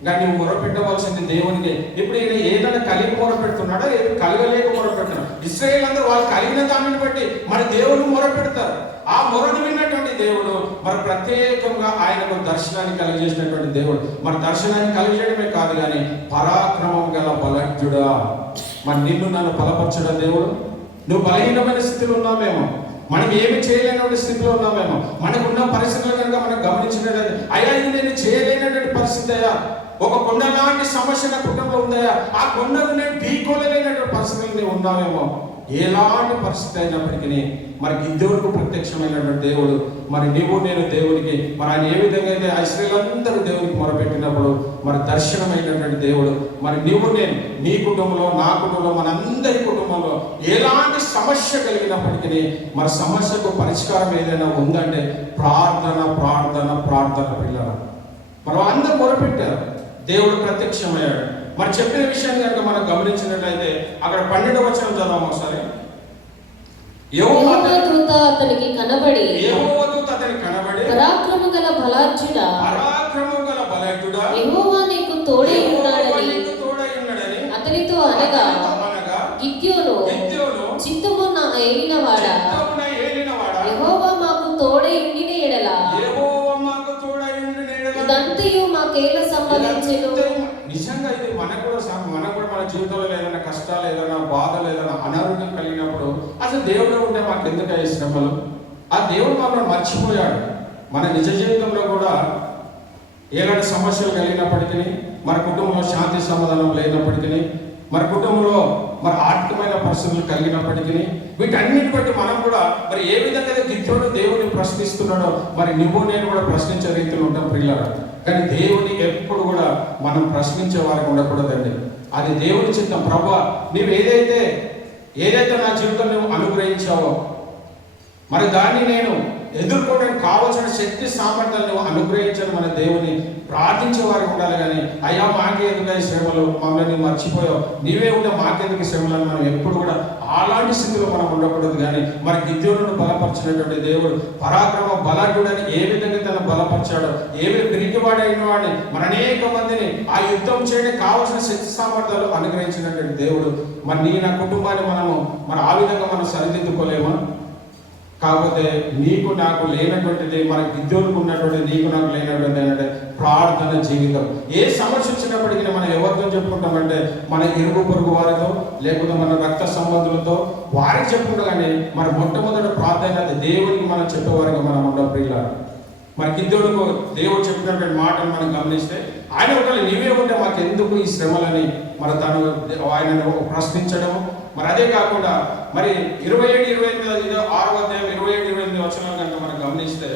కానీ నువ్వు మొరపెట్టవలసింది దేవునికి. ఇప్పుడు ఈయన ఏదైనా కలిగి మొరపెడుతున్నాడో ఏది కలగలేక మొరపెడుతున్నాడు. ఇశ్రాయేల్ అందరూ వాళ్ళు కలిగిన దానిని బట్టి మరి దేవుని మొరపెడతారు. ఆ మొరను విన్నటువంటి దేవుడు మరి ప్రత్యేకంగా ఆయనకు దర్శనాన్ని కలిగజేసినటువంటి దేవుడు. మరి దర్శనాన్ని కలిగజేయడమే కాదు కానీ పరాక్రమం గల బలజ్జుడా, మరి నిన్ను నన్ను బలపరచడా దేవుడు. నువ్వు బలహీనమైన స్థితిలో ఉన్నామేమో, మనం ఏమి చేయలేనటువంటి స్థితిలో ఉన్నామేమో, మనకున్న పరిస్థితులు కనుక మనం గమనించినట్లయితే అయ్యా ఇది నేను చేయలేనటువంటి పరిస్థితి అయ్యా, ఒక కొండ లాంటి సమస్య నా కుటుంబంలో ఉందయ్యా, ఆ కొండను నేను ఢీకోలేనటువంటి పరిస్థితులు ఉన్నామేమో. ఎలాంటి పరిస్థితి అయినప్పటికీ మరి గిద్దెవుడికి ప్రత్యక్షమైనటువంటి దేవుడు మరి నీవు నేను దేవునికి మరి ఆయన ఏ విధంగా అయితే ఇశ్రాయేలందరూ దేవునికి మొరపెట్టినప్పుడు మరి దర్శనమైనటువంటి దేవుడు మరి నీవు నేను నీ కుటుంబంలో నా కుటుంబంలో మనందరి కుటుంబంలో ఎలాంటి సమస్య కలిగినప్పటికీ మరి సమస్యకు పరిష్కారం ఏదైనా ఉందంటే ప్రార్థన ప్రార్థన ప్రార్థన. పిల్లలు మరి అందరూ మొరపెట్టారు, దేవుడు ప్రత్యక్షమయ్యాడు. మరి చెప్పిన విషయాన్ని కనుక మనం గమనించినట్లయితే అక్కడ 12వ వచనం చదవము ఒకసారి. యెహోవా దూత అతనికి కనబడి పరాక్రమ గల బలాఢ్యుడా యెహోవా నీకు తోడై ఉన్నాడని అతనితో అనగా గిద్యోను చిత్తము నా ఏలినవాడా యెహోవా మాకు తోడై ఉండిన ఎడల ఇదంతయు మాకేలా సంబంధించెను. నిజంగా ఇది మనకు కూడా మన జీవితంలో ఏదైనా కష్టాలు ఏదైనా బాధలు ఏదైనా అనారోగ్యం కలిగినప్పుడు అసలు దేవుడు ఉంటే మాకు ఎందుకు ఈ శ్రమలు? ఆ దేవుడు మనల్ని మర్చిపోయాడు. మన నిజ జీవితంలో కూడా ఎలాంటి సమస్యలు కలిగినప్పటికీ మన కుటుంబంలో శాంతి సమాధానం లేనప్పటికీ మన కుటుంబంలో మరి ఆర్థికమైన పరిస్థితులు కలిగినప్పటికీ వీటన్నిటి బట్టి మనం కూడా మరి ఏ విధంగా గిద్దెవుడు దేవుని ప్రశ్నిస్తున్నాడో మరి నువ్వు నేను కూడా ప్రశ్నించే రీతిలో ఉంటాం పిల్లలు. కానీ దేవుని ఎప్పుడు కూడా మనం ప్రశ్నించే వారికి ఉండకూడదండి. అది దేవుని చిత్తం. ప్రభువా నీవు ఏదైతే నా జీవితంలో నువ్వు అనుగ్రహించావో మరి దాన్ని నేను ఎదుర్కోవడానికి కావలసిన శక్తి సామర్థ్యాలు నువ్వు అనుగ్రహించని మన దేవుని ప్రార్థించే వారికి ఉండాలి. కానీ అయ్యా మాకే ఎందుకు ఈ శ్రమలు, మమ్మల్ని మర్చిపోయావు, నీవే ఉంటే మాకెందుకు శ్రమలు అని మనం ఎప్పుడు కూడా అలాంటి స్థితిలో మనం ఉండకూడదు. కానీ మరి గిద్యోనును బలపరిచినటువంటి దేవుడు పరాక్రమ బలాఢ్యుడని ఏ విధంగా తను బలపరిచాడో, ఏవి పిరికివాడైన వాడిని మన అనేక మందిని ఆ యుద్ధం చేయడానికి కావలసిన శక్తి సామర్థ్యాలు అనుగ్రహించినటువంటి దేవుడు మరి నా కుటుంబాన్ని మనం ఆ విధంగా మనం సరిదిద్దుకోలేమా? కాకపోతే నీకు నాకు లేనటువంటిది మన గిద్దెవులకు ఉన్నటువంటి నీకు నాకు లేనటువంటి అంటే ప్రార్థన జీవితం. ఏ సమస్య వచ్చినప్పటికీ మనం ఎవరితో చెప్పుకుంటామంటే మన ఇరుగు పొరుగు వారితో లేకపోతే మన రక్త సంబంధులతో వారికి చెప్పుకుంటాగానే మన మొట్టమొదటి ప్రాధాన్యత దేవునికి మనం చెప్పేవారిగా మనం ఉండం ప్రియులారా. మరి గిద్దెవులకు దేవుడు చెప్పినటువంటి మాటలు మనం గమనిస్తే ఆయన ఒకళ్ళు నీవే ఉంటే మాకు ఎందుకు ఈ శ్రమలని మరి తను ఆయనను ప్రశ్నించడము. మరి అదే కాకుండా మరి 27-28 6వ అధ్యాయం 27-28 వచనాలు కనుక మనం గమనిస్తే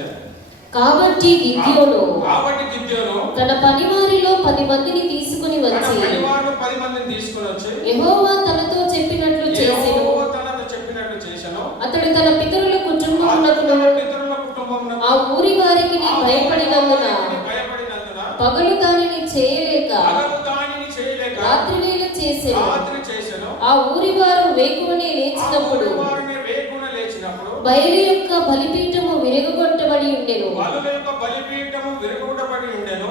కాబట్టి గిద్యోను తన పనివారిలో 10 మందిని తీసుకుని వచ్చి యెహోవా తనతో చెప్పినట్లు చేసెను. అతడు తన పితరుల కుటుంబమునకును ఆ ఊరి వారికి భయపడినందున పగలు దానిని చేయలేక రాత్రి వేళ చేసెను. ఆ ఊరి వారు వేకువనే లేచినప్పుడు బయలు యొక్క బలిపీఠము విరగొట్టబడి ఉండెను.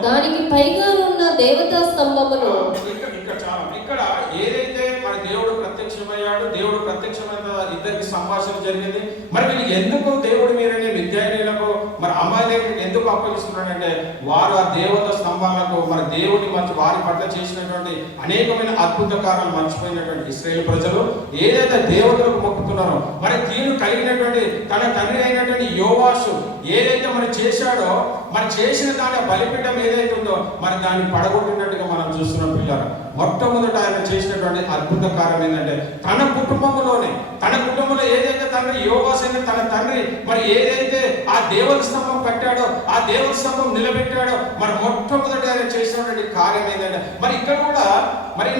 దానికి పైగా ఉన్న దేవతా స్తంభమును ఇక్కడ ఏదైతే మన దేవుడు ప్రత్యక్షమయ్యాడు, దేవుడు ప్రత్యక్షమైన ఇద్దరికి సంభాషణ జరిగింది. మరి వీళ్ళకి ఎందుకు దేవుడు మీరనే విద్యార్థులకు మరి అమ్మాయిలకు ఎందుకు అప్పగిస్తున్నాడంటే వారు ఆ దేవత స్తంభాలకు మరి దేవుని వారి పట్ల చేసినటువంటి అనేకమైన అద్భుత కార్యాలు మర్చిపోయినటువంటి ఇశ్రాయేలు ప్రజలు ఏదైతే దేవతలకు మొక్కుతున్నారో మరి దీని కలిగినటువంటి తన తండ్రి అయినటువంటి యోవాషు ఏదైతే మరి చేశాడో మరి చేసిన దాని బలిపీఠం ఏదైతే ఉందో మరి దాన్ని పడగొట్టినట్టుగా మనం చూస్తున్నాం పిల్లలు. మొట్టమొదట ఆయన చేసినటువంటి అద్భుత కార్యం ఏంటంటే తన కుటుంబంలో ఏదైతే తండ్రి యోవాషు అయిన తన తండ్రి మరి ఏదైతే ఆ దేవత స్తంభం కట్టాడో ఆ దేవత స్తంభం నిలబెట్టాడో మరి మొట్టమొదటి ఆయన చేసినటువంటి కార్యం ఏంటంటే మరి ఇక్కడ కూడా మరి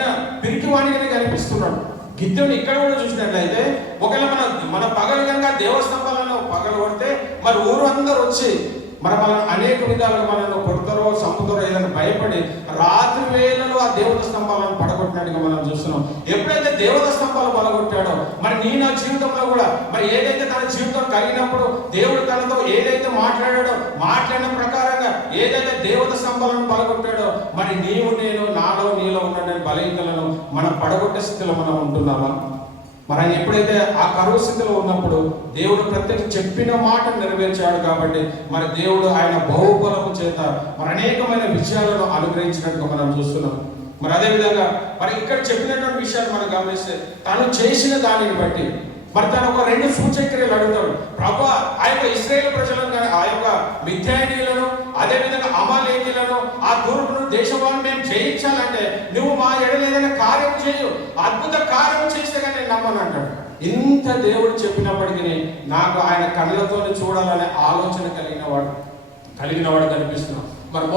పిరికివాణిగానే కనిపిస్తున్నాడు గిద్దెవుని. ఇక్కడ కూడా చూసినట్లయితే ఒకవేళ మన పగలు కనుక దేవస్తంభాలను పగలు కొడితే మరి ఊరు అందరూ వచ్చి మనం అనేక విధాలుగా మనల్ని కొడతారో చంపుతారో ఏదైనా భయపడి రాత్రి వేళలో ఆ దేవత స్తంభాలను పడగొట్టినట్టుగా మనం చూస్తున్నాం. ఎప్పుడైతే దేవత స్తంభాలు పడగొట్టాడో మరి నా జీవితంలో కూడా మరి ఏదైతే తన జీవితం కలిగినప్పుడు దేవుడు తనతో ఏదైతే మాట్లాడిన ప్రకారంగా ఏదైతే దేవత స్తంభాలను పడగొట్టాడో మరి నేను నాలో నీలో ఉన్నటువంటి బలహీనతలను మనం పడగొట్టే స్థితిలో మనం ఉంటున్నామా? మరి ఆయన ఎప్పుడైతే ఆ కరువు స్థితిలో ఉన్నప్పుడు దేవుడు ప్రత్యేక చెప్పిన మాట నెరవేర్చాడు కాబట్టి మరి దేవుడు ఆయన బహుబలము చేత మరి అనేకమైన విషయాలను అనుగ్రహించినట్టుగా మనం చూస్తున్నాం. మరి అదేవిధంగా మరి ఇక్కడ చెప్పినటువంటి విషయాలు మనం గమనిస్తే తను చేసిన దానిని బట్టి మరి తను ఒక 2 సూచక్రియలు అడుగుతాడు. ప్రభు ఆ యొక్క ఇశ్రాయేలు ప్రజలను కానీ ఆ యొక్క మిథ్యానీయులను అదేవిధంగా అమాలేకీయులను ఆ తూర్పును దేశవాన్ని మేము జయించాలంటే నువ్వు మా ఎడల ఏదైనా కార్యం చేయు, అద్భుత కార్యం చేస్తే కానీ నేను నమ్మను అంటాడు. ఇంత దేవుడు చెప్పినప్పటికీ నాకు ఆయన కళ్ళతో చూడాలనే ఆలోచన కలిగిన వాడు కనిపిస్తున్నాడు. మరి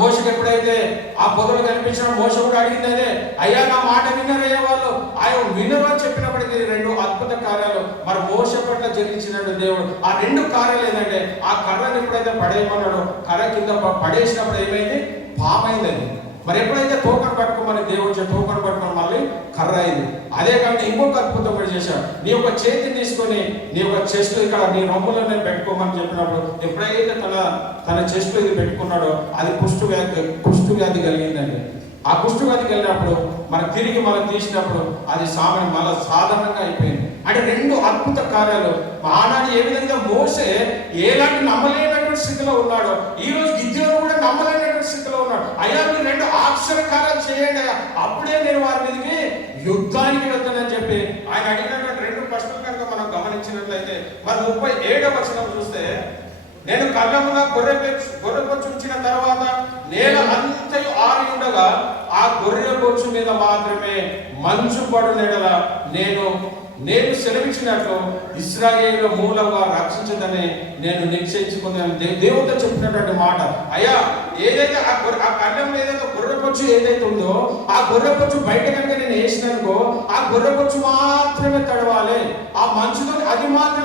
మోషకు ఎప్పుడైతే ఆ పొదలు కనిపించిన మోష కూడా అడిగింది అదే, అయ్యా నా మాట వినరయ్యే వాళ్ళు ఆయన వినరని చెప్పినప్పటికీ 2 అద్భుత కార్యాలు మరి మోష పట్ల జరిగించినట్టు దేవుడు. ఆ 2 కార్యాలు ఏంటంటే ఆ కర్రను ఎప్పుడైతే పడేయమన్నాడో కర్ర కింద పడేసినప్పుడు ఏమైంది? పామైంది అది. మరి ఎప్పుడైతే టోకన్ పట్టుకోమని దేవుడు టోకన్ పట్టుకొని మళ్ళీ కర్ర అయింది. అదే కాకుండా ఇంకొక అద్భుతం కూడా చేశాడు. నీ యొక్క చేతిని తీసుకొని నీ యొక్క చెస్ట్ ఇక్కడ నీ రొమ్ములోనే పెట్టుకోమని చెప్పినప్పుడు ఎప్పుడైతే తన చెస్ట్ ఇది పెట్టుకున్నాడో అది కుష్టు వ్యాధి కలిగిందండి. ఆ కుష్టు వ్యాధి కలిగినప్పుడు మనం తిరిగి తీసినప్పుడు అది మళ్ళీ సాధారణంగా అయిపోయింది. అంటే 2 అద్భుత కార్యాలు. ఆనాడు ఏ విధంగా మోసే ఎలాంటి నమ్మలేనటువంటి స్థితిలో ఉన్నాడో ఈ రోజు గిద్యోను కూడా నమ్మలేనటువంటి స్థితిలో ఉన్నాడు. అయ్యా మీరు 2 ఆశ్చర్య కార్యాలు చేయండి, అప్పుడే నేను వారి మీదకి యుద్ధానికి వెళ్తానని చెప్పి ఆయన అడిగినటువంటి 2 ప్రశ్నలు కనుక మనం గమనించినట్లయితే మరి 37వ వచనం చూస్తే నేను కళ్ళమున గొర్రెబొచ్చు ఉంచిన తర్వాత నేల అంతయు ఆరి ఉండగా ఆ గొర్రెబొచ్చు మీద మాత్రమే మంచు పడునెడల నేను సెలవిచ్చినట్లు ఇశ్రాయేలు మూలంగా రక్షించదని నేను నిశ్చయించుకున్నాను. దేవుడితో చెప్పినటువంటి మాట. అయ్యా ఏదైతే ఆ కళ్ళంలో ఏదైతే గొర్రెబొచ్చు ఏదైతే ఉందో ఆ గొర్రెబొచ్చు బయట కనుక నేను వేసినానుకో ఆ గొర్రెబొచ్చు మాత్రమే తడవాలి, ఆ మంచుతో అది మాత్రం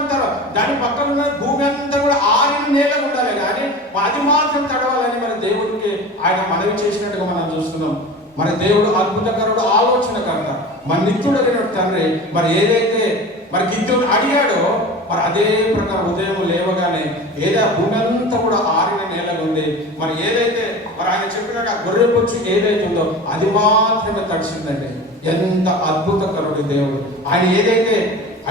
దాని పక్కన ఉన్న భూమి అంతా కూడా ఆరిన నేల ఉండాలి, కానీ అది మాత్రం తడవాలని మన దేవుడికి ఆయన మనవి చేసినట్టుగా మనం చూస్తున్నాం. మరి దేవుడు అద్భుతకరుడు, ఆలోచనకర్త, మన నిత్యుడైన తండ్రి. మరి ఏదైతే మరి గిద్యోను అడిగాడో మరి అదే ప్రకారం ఉదయం లేవగానే భూమి అంతా కూడా ఆరిన నేలగా ఉంది. మరి ఏదైతే మరి ఆయన చెప్పినట్టు ఆ గొర్రెబొచ్చు ఏదైతే ఉందో అది మాత్రమే తడిసిందండి. ఎంత అద్భుతకరుడు దేవుడు. ఆయన ఏదైతే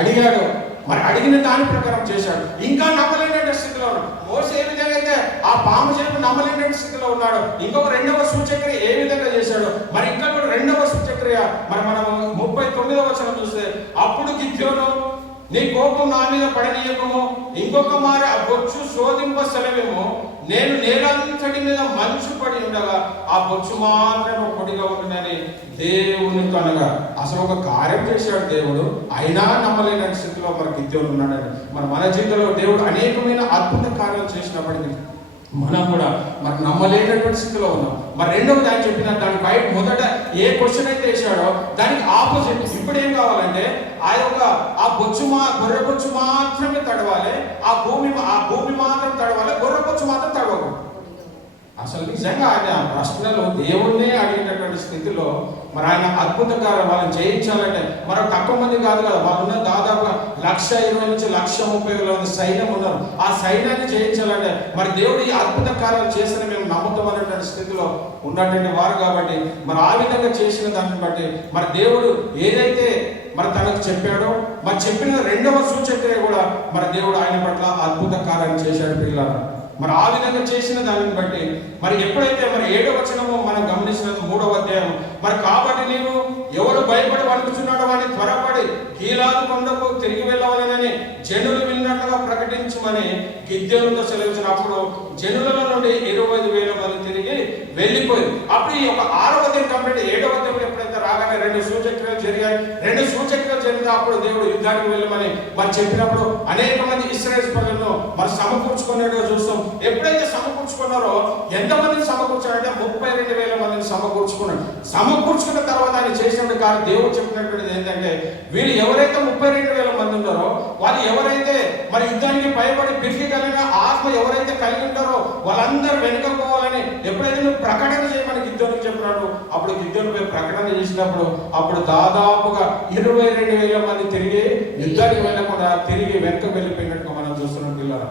అడిగాడో మరి అడిగిన దాని ప్రకారం చేశాడు. ఇంకా నమ్మలేనటువంటి స్థితిలో ఉన్నాడు. మోసే ఏ విధంగా అయితే ఆ పాము చేప నమ్మలేనటువంటి స్థితిలో ఉన్నాడు. ఇంకొక 2వ సూచక్రియ ఏ విధంగా చేశాడు మరి ఇంకా కూడా 2వ సూచక్రియ మరి మనం 39వ వచనం చూస్తే అప్పుడు గిద్యోను నీ కోపం నా మీద పడనీయకము, ఇంకొక మారి ఆ బొచ్చు శోధింప సెలవేమో, నేను నేలంతటి మీద మంచు పడి ఉండగా ఆ బొచ్చు మాత్రం పొడిగా ఉంటుందని దేవునితో అనగా అసలు ఒక కార్యం చేశాడు దేవుడు. అయినా నమ్మలేని స్థితిలో మరి గిద్యోను ఉన్నాడని మన జీవితంలో దేవుడు అనేకమైన అద్భుత కార్యాలు చేసినప్పటికీ మనం కూడా మరి నమ్మలేనటువంటి స్థితిలో ఉన్నాం. మరి 2వది ఆయన చెప్పిన దాని బయట మొదట ఏ క్వశ్చన్ అయితే వేసాడో దానికి ఆపోజిట్ ఇప్పుడు ఏం కావాలంటే ఆ గొర్రెబొచ్చు మాత్రమే తడవాలి, ఆ భూమి మాత్రం తడవాలి, గొర్రెబొచ్చు మాత్రం తడవకూడదు. అసలు నిజంగా ఆయన ప్రశ్నలు దేవుణ్ణే అడిగేటటువంటి స్థితిలో మరి ఆయన అద్భుతంగా వాళ్ళని జయించాలంటే మరి తక్కువ మంది కాదు కదా, వాళ్ళు ఉన్న దాదాపుగా 120,000 నుంచి 130,000 సైన్యం ఉన్నారు. ఆ సైన్యాన్ని జయించాలంటే మరి దేవుడు ఈ అద్భుత కార్యాలు చేసిన మేము నమ్ముతామనేటువంటి స్థితిలో ఉన్నటువంటి వారు కాబట్టి మరి ఆ విధంగా చేసిన దాన్ని బట్టి మరి దేవుడు ఏదైతే మరి తనకు చెప్పాడో మరి చెప్పిన 2వ సూచక్రియ కూడా మరి దేవుడు ఆయన పట్ల అద్భుత కార్యాలు చేశాడు పిల్లలు. మరి ఆ విధంగా చేసిన దానిని బట్టి మరి ఎప్పుడైతే మరి 7వ వచనము మనం గమనించినది 3వ అధ్యాయం మరి కాబట్టి నీవు ఎవరు భయపడి వణుకుచున్నాడో వాడిని త్వరపడి కీలాదు కొండకు తిరిగి వెళ్ళవాలని జనులు విన్నట్టుగా ప్రకటించమని గిద్యోనుతో సెలవించినప్పుడు జనులలో నుండి 25,000 మంది తిరిగి వెళ్ళిపోయింది. అప్పుడు ఈ యొక్క 6వ అధ్యాయం కంప్లీట్ 7వ అధ్యాయం ఎప్పుడైతే రాగానే 2 సూచక్రియలు జరిగాయి. 2 సూచక్రియలు జరిగితే అప్పుడు దేవుడు యుద్ధానికి వెళ్ళమని మరి చెప్పినప్పుడు అనేక మంది ఇశ్రాయేలు ప్రజలను మరి సమకూర్చుకునేట్టుగా చూస్తాం. ఎప్పుడైతే సమకూర్చుకొని సమకూర్చుకున్నారో ఎంతమందిని సమకూర్చాడంటే 32,000 మందిని సమకూర్చుకున్నాడు. సమకూర్చుకున్న తర్వాత ఆయన చేసినట్టు కాదు దేవుడు చెప్పినటువంటిది ఏంటంటే వీళ్ళు ఎవరైతే 32,000 మంది ఉన్నారో వాళ్ళు ఎవరైతే మరి యుద్ధానికి భయపడి పిరికి కలిగిన ఆత్మ ఎవరైతే కలిగి ఉంటారో వాళ్ళందరూ వెనుకపోవాలని ఎప్పుడైతే నువ్వు ప్రకటన చేయమని గిద్దోనికి చెప్పినాడు. అప్పుడు గిద్దోనిపై ప్రకటన చేసినప్పుడు అప్పుడు దాదాపుగా 22,000 మంది తిరిగి యుద్ధానికి వెళ్ళకుండా తిరిగి వెనక వెళ్ళిపోయినట్టుగా మనం చూస్తున్నాం పిల్లలు.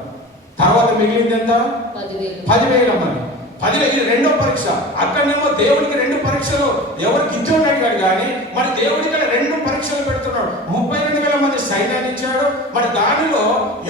తర్వాత మిగిలింది ఎంత? 10,000 మంది. 10,000 ఇది రెండో పరీక్ష. అక్కడనేమో దేవుడికి 2 పరీక్షలు ఎవరు గిద్దోని అడిగాడు కానీ మరి దేవుడికి 2 పరీక్షలు పెడుతున్నాడు. 32,000 మంది సైన్యాన్ని ఇచ్చాడు. మరి దానిలో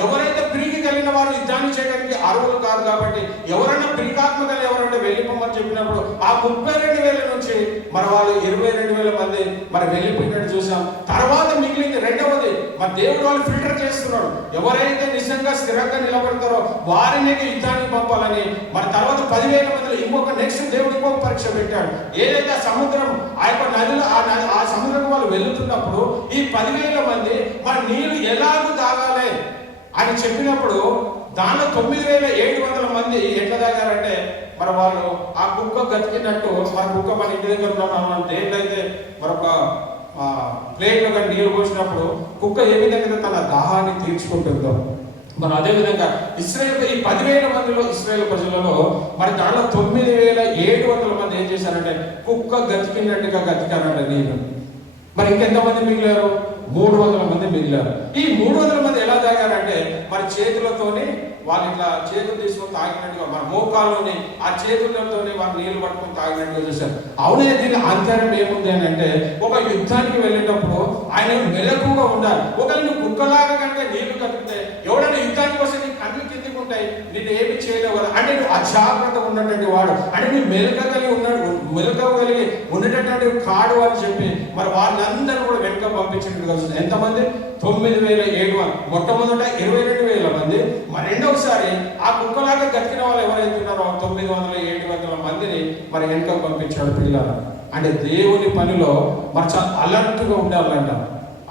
ఎవరైతే పిరికి కలిగిన వారు యుద్ధాన్ని చేయడానికి అర్హులు కాదు కాబట్టి ఎవరైనా పిరికాత్మ కలిగి ఎవరంటే వెళ్ళిపోమని చెప్పినప్పుడు ఆ 32,000 నుంచి మరి వాళ్ళు 22,000 మంది మరి వెళ్ళిపోయినట్టు చూసాం. తర్వాత మిగిలింది రెండవది మరి దేవుడు వాళ్ళు ఫిల్టర్ చేస్తున్నాడు. ఎవరైతే నిజంగా స్థిరంగా నిలబడతారో వారిని యుద్ధానికి పంపాలని మరి తర్వాత 10,000 మందిలో ఇంకొక నెక్స్ట్ దేవుడు ఇంకొక పరీక్ష పెట్టాడు. ఏదైతే సముద్రం ఆ యొక్క నదిలో ఆ సముద్రం వాళ్ళు వెళుతున్నప్పుడు ఈ 10,000 మంది మరి నీళ్లు ఎలాగూ తాగాలి అని చెప్పినప్పుడు దానిలో 9,700 మంది ఎట్లా తాగారంటే మరి వాళ్ళు ఆ కుక్క గతికినట్టు మన కుక్క మన ఇంటి దగ్గర ఉన్నాం దేంట్లయితే మరొక ప్లేట్లో కానీ నీళ్లు పోసినప్పుడు కుక్క ఏ విధంగా తన దాహాన్ని తీర్చుకుంటుందో మరి అదేవిధంగా ఇశ్రాయేల్ ఈ 10,000 మందిలో ఇశ్రాయేల్ ప్రజలలో మరి దాంట్లో 9,700 మంది ఏం చేశారంటే కుక్క గతికినట్టుగా గతికారంట నీళ్ళు. మరి ఇంకెంతమంది మిగిలారు? 300 మంది మిగిలారు. ఈ 300 మంది ఎలా తాగారంటే మరి చేతులతోని వాళ్ళు ఇట్లా చేతులు తీసుకొని తాగినట్టుగా మన మోకాల్లోని ఆ చేతులతోని వాళ్ళు నీళ్లు పట్టుకొని తాగినట్టుగా చూశారు. అవునే దీని ఆంతర్యం ఏముంది అని అంటే ఒక యుద్ధానికి వెళ్ళేటప్పుడు ఆయన మెలకుగా ఉండాలి. ఒకవేళ నువ్వు కుక్కలాగా కనుక నీళ్లు కట్టుకుంటే ఎవడైనా యుద్ధానికి వస్తే నీ కళ్ళు కిందికి ఉంటాయి, నేను ఏమి చేయలేవు కదా అంటే నువ్వు అజాగ్రత్త ఉన్నటువంటి వాడు అంటే నువ్వు మెలకగలిగి ఉండేటటువంటి కాడు అని చెప్పి మరి వాళ్ళందరూ కూడా వెనుక పంపించినట్టుగా చూస్తుంది. ఎంతమంది? 9,700. మొట్టమొదట 22,000 మంది. మరి రెండవసారి ఆ కుక్కలాగా గతికిన వాళ్ళు ఎవరైతే ఉన్నారో 900-700 మందిని మరి వెనుక పంపించాడు పిల్లలు. అంటే దేవుని పనిలో మరి చాలా అలర్ట్గా ఉండాలంట.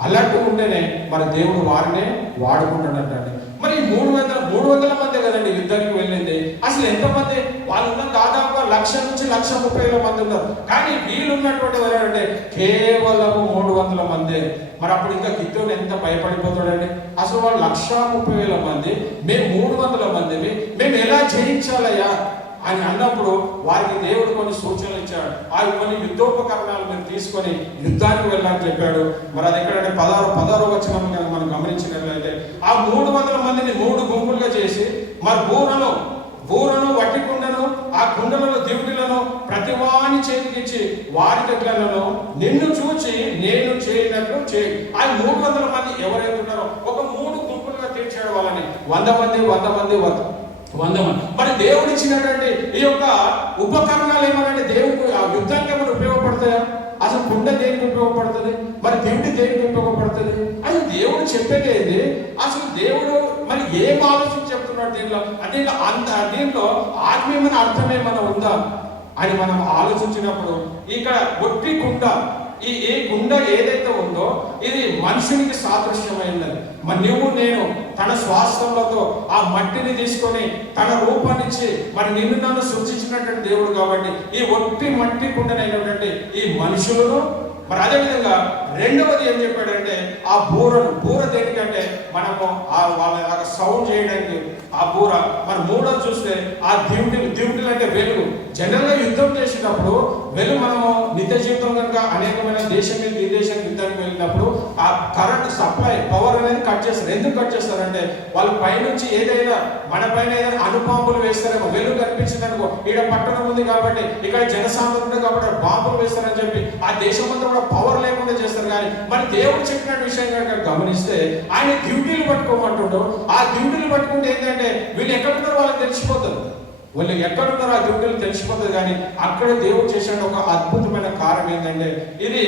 అలర్ట్గా ఉంటేనే మరి దేవుడు వారినే వాడుకుంటాడంటే మరి 300 మంది కదండి యుద్ధానికి వెళ్ళింది. అసలు ఎంతమంది వాళ్ళు ఉన్న దాదాపుగా 1,00,000 నుంచి 1,30,000 మంది ఉన్నారు. కానీ వీళ్ళు ఉన్నటువంటి ఎవరంటే కేవలం 300 మంది. మరి అప్పుడు ఇంకా గిద్దోని ఎంత భయపడిపోతాడండి. అసలు వాళ్ళు 1,30,000 మంది, మేము 300 మందిని మేము ఎలా జయించాలయ్యా అని అన్నప్పుడు వారికి దేవుడు కొన్ని సూచనలు ఇచ్చాడు. ఆ కొన్ని యుద్ధోపకరణాలు మీరు తీసుకొని యుద్ధానికి వెళ్ళాలని చెప్పాడు. మరి అది ఎక్కడంటే 16 వచనం మనం గమనించినట్లయితే ఆ 300 మందిని 3 గుంపులుగా చేసి మరి బూరను వట్టి కుండను ఆ కుండలలో దివిటీలను ప్రతివాని చేతికిచ్చి వారి దగ్గరలను నిన్ను చూచి నేను చేయనట్లు చేయి. ఆ 300 మంది ఎవరైతే ఉన్నారో ఒక 3 గుంపులుగా తీర్చాడు వాళ్ళని. 100 మంది. మరి దేవుడు ఇచ్చినటువంటి ఈ యొక్క ఉపకరణాలు ఏమనంటే దేవుడికి ఆ యుద్ధానికి ఏమైనా ఉపయోగపడతాయా? అసలు కుండ దేనికి ఉపయోగపడుతుంది? మరి దేవుడి దేనికి ఉపయోగపడుతుంది? అది దేవుడు చెప్పేది. అసలు దేవుడు మరి ఏం ఆలోచన చెప్తున్నాడు దీనిలో అంటే దీంట్లో ఆత్మీయమైన అర్థం ఏమైనా ఉందా అని మనం ఆలోచించినప్పుడు ఇక్కడ ఒట్టి కుండ ఈ కుండ ఏదైతే ఉందో ఇది మనుషునికి సాదృశ్యమైనది. మరి నువ్వు నేను తన శ్వాసంలతో ఆ మట్టిని తీసుకొని తన రూపాన్నిచ్చి మరి నిన్ను నన్ను సృష్టించినటువంటి దేవుడు కాబట్టి ఈ ఒట్టి మట్టి కుండనైనటువంటి ఈ మనుషులను మరి అదేవిధంగా రెండవది ఏం చెప్పాడంటే ఆ బూర దేనికంటే మనము వాళ్ళ సౌండ్ చేయడానికి ఆ బూర. మరి మూడోది చూస్తే ఆ దివిటీలు అంటే వెలుగు. జనరల్గా యుద్ధం చేసేటప్పుడు వెలుగు మనము నిత్య జీవితం కనుక అనేకమైన దేశం మీద ఈ దేశానికి యుద్ధానికి వెళ్ళినప్పుడు ఆ కరెంట్ సప్లై పవర్ అనేది కట్ చేస్తారు. ఎందుకు కట్ చేస్తారంటే వాళ్ళ పైనుంచి ఏదైనా మన పైన ఏదైనా అణుబాంబులు వేస్తారేమో, వెలుగు కనిపించింది అనుకో ఈడ పట్టణం ఉంది కాబట్టి ఇక్కడ జనసాంద్రత ఉంది కాబట్టి బాంబులు వేస్తారని చెప్పి ఆ దేశం అంతా కూడా పవర్ లేకుండా చేస్తారు. కానీ మరి దేవుడు చెప్పిన విషయం కనుక గమనిస్తే ఆయన డ్యూటీలు పట్టుకోమంటుండో ఆ డ్యూటీలు పట్టుకుంటే ఏంటంటే వీళ్ళు ఎక్కడున్నారో వాళ్ళకి తెలిసిపోతుంది. వాళ్ళు ఎక్కడున్నారో ఆ డ్యూటీలు తెలిసిపోతుంది. కానీ అక్కడ దేవుడు చేసిన ఒక అద్భుతమైన కార్యం ఏంటంటే ఇది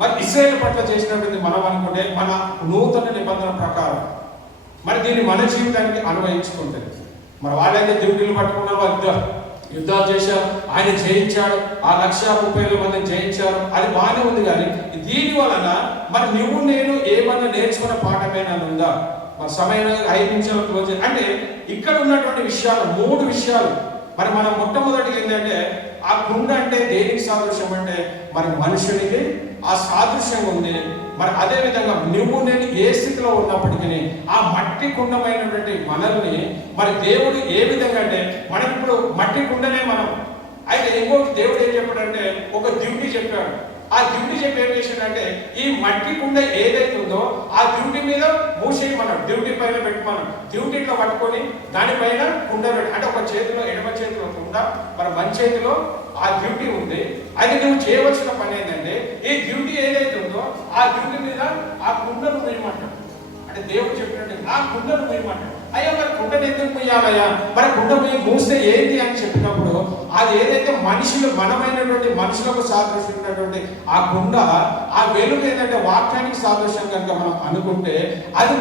మరి ఇశ్రాయేలు పట్ల చేసినటువంటి మనం అనుకుంటే మన నూతన నిబంధన ప్రకారం మరి దీన్ని మన జీవితానికి అన్వయించుకుంటే మరి వాళ్ళైతే డ్యూటీలు పట్టుకున్న వాళ్ళు యుద్ధాలు చేశారు, ఆయన జయించాడు, ఆ 1,30,000 మందిని జయించారు, అది బాగానే ఉంది. కానీ దీని వలన మరి నువ్వు నేను ఏమన్నా నేర్చుకున్న పాఠమేనా ఉందా? మరి సమయం 5 నిమిషాలు క్లోజ్. అంటే ఇక్కడ ఉన్నటువంటి విషయాలు 3 విషయాలు మరి మనం మొట్టమొదటిగా ఏంటంటే ఆ కుండ అంటే దేనికి సాదృశ్యం అంటే మరి మనుషునికి ఆ సాదృశ్యంగా ఉంది. మరి అదే విధంగా నువ్వు నేను ఏ స్థితిలో ఉన్నప్పటికీ ఆ మట్టి కుండమైనటువంటి మనల్ని మరి దేవుడు ఏ విధంగా అంటే మనం ఇప్పుడు మట్టి కుండనే మనం. అయితే ఇంకొక దేవుడు ఏం చెప్పాడంటే ఒక డ్యూటీ చెప్పాడు. ఆ డ్యూటీ చెప్పి ఏం చేసిందంటే ఈ మట్టి కుండ ఏదైతే ఉందో ఆ డ్యూటీ మీద మూసేయమన్నాడు. డ్యూటీ పైన పెట్టమన్నాడు. డ్యూటీలో పట్టుకొని దానిపైన కుండ పెట్టి, అంటే ఒక చేతిలో ఎడమ చేతిలో కుండ, మరి మంచి చేతిలో ఆ డ్యూటీ ఉంది. అయితే నువ్వు చేయవలసిన పని ఏంటంటే ఈ డ్యూటీ ఏదైతే ఉందో ఆ డ్యూటీ మీద ఆ కుండను వేయమంటాడు. అంటే దేవుడు చెప్పినట్టు ఆ కుండను వేయమంటాడు. అయ్యా మరి కుండను ఎందుకు ముయ్యాలయ్యా, మరి కుండ మూస్తే ఏంటి అని చెప్పినప్పుడు అది ఏదైతే మనుషులు మనమైనటువంటి మనుషులకు సాదృశ్యమైనటువంటి ఆ కుండ, ఆ వెలుగు ఏంటంటే వాక్యానికి సాదృశ్యం కనుక మనం అనుకుంటే అది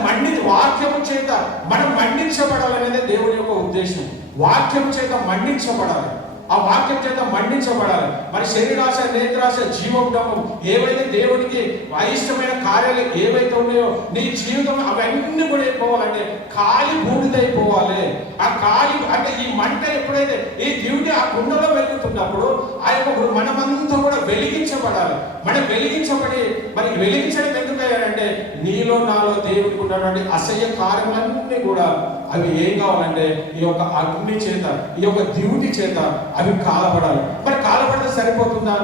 వాక్యము చేత మనం మండించబడాలనేది దేవుడి యొక్క ఉద్దేశం. వాక్యం చేత మండించబడాలి, ఆ వాక్యం చేత మండించబడాలి. మరి శరీరాశ, నేత్రాశ, జీవోద్యమం ఏవైతే దేవునికి అయిష్టమైన కార్యాలు ఏవైతే ఉన్నాయో నీ జీవితం అవన్నీ కూడా అయిపోవాలంటే కాలి బూడిదైపోవాలి. ఆ కాలి అంటే ఈ మంట ఎప్పుడైతే ఈ డ్యూటీ ఆ కుండలో వెలుగుతున్నప్పుడు ఆ యొక్క మనమంతా కూడా వెలిగించబడాలి. మనం వెలిగించబడి మరి వెలిగించడం ఎందుకయ్యారంటే నీలో నాలో దేవుడికి ఉన్నటువంటి అసహ్య కార్యములన్నీ కూడా అవి ఏం కావాలంటే ఈ యొక్క అగ్ని చేత, ఈ యొక్క డ్యూటీ చేత అవి కాలబడాలి. మరి కాలబడితే సరిపోతుందా?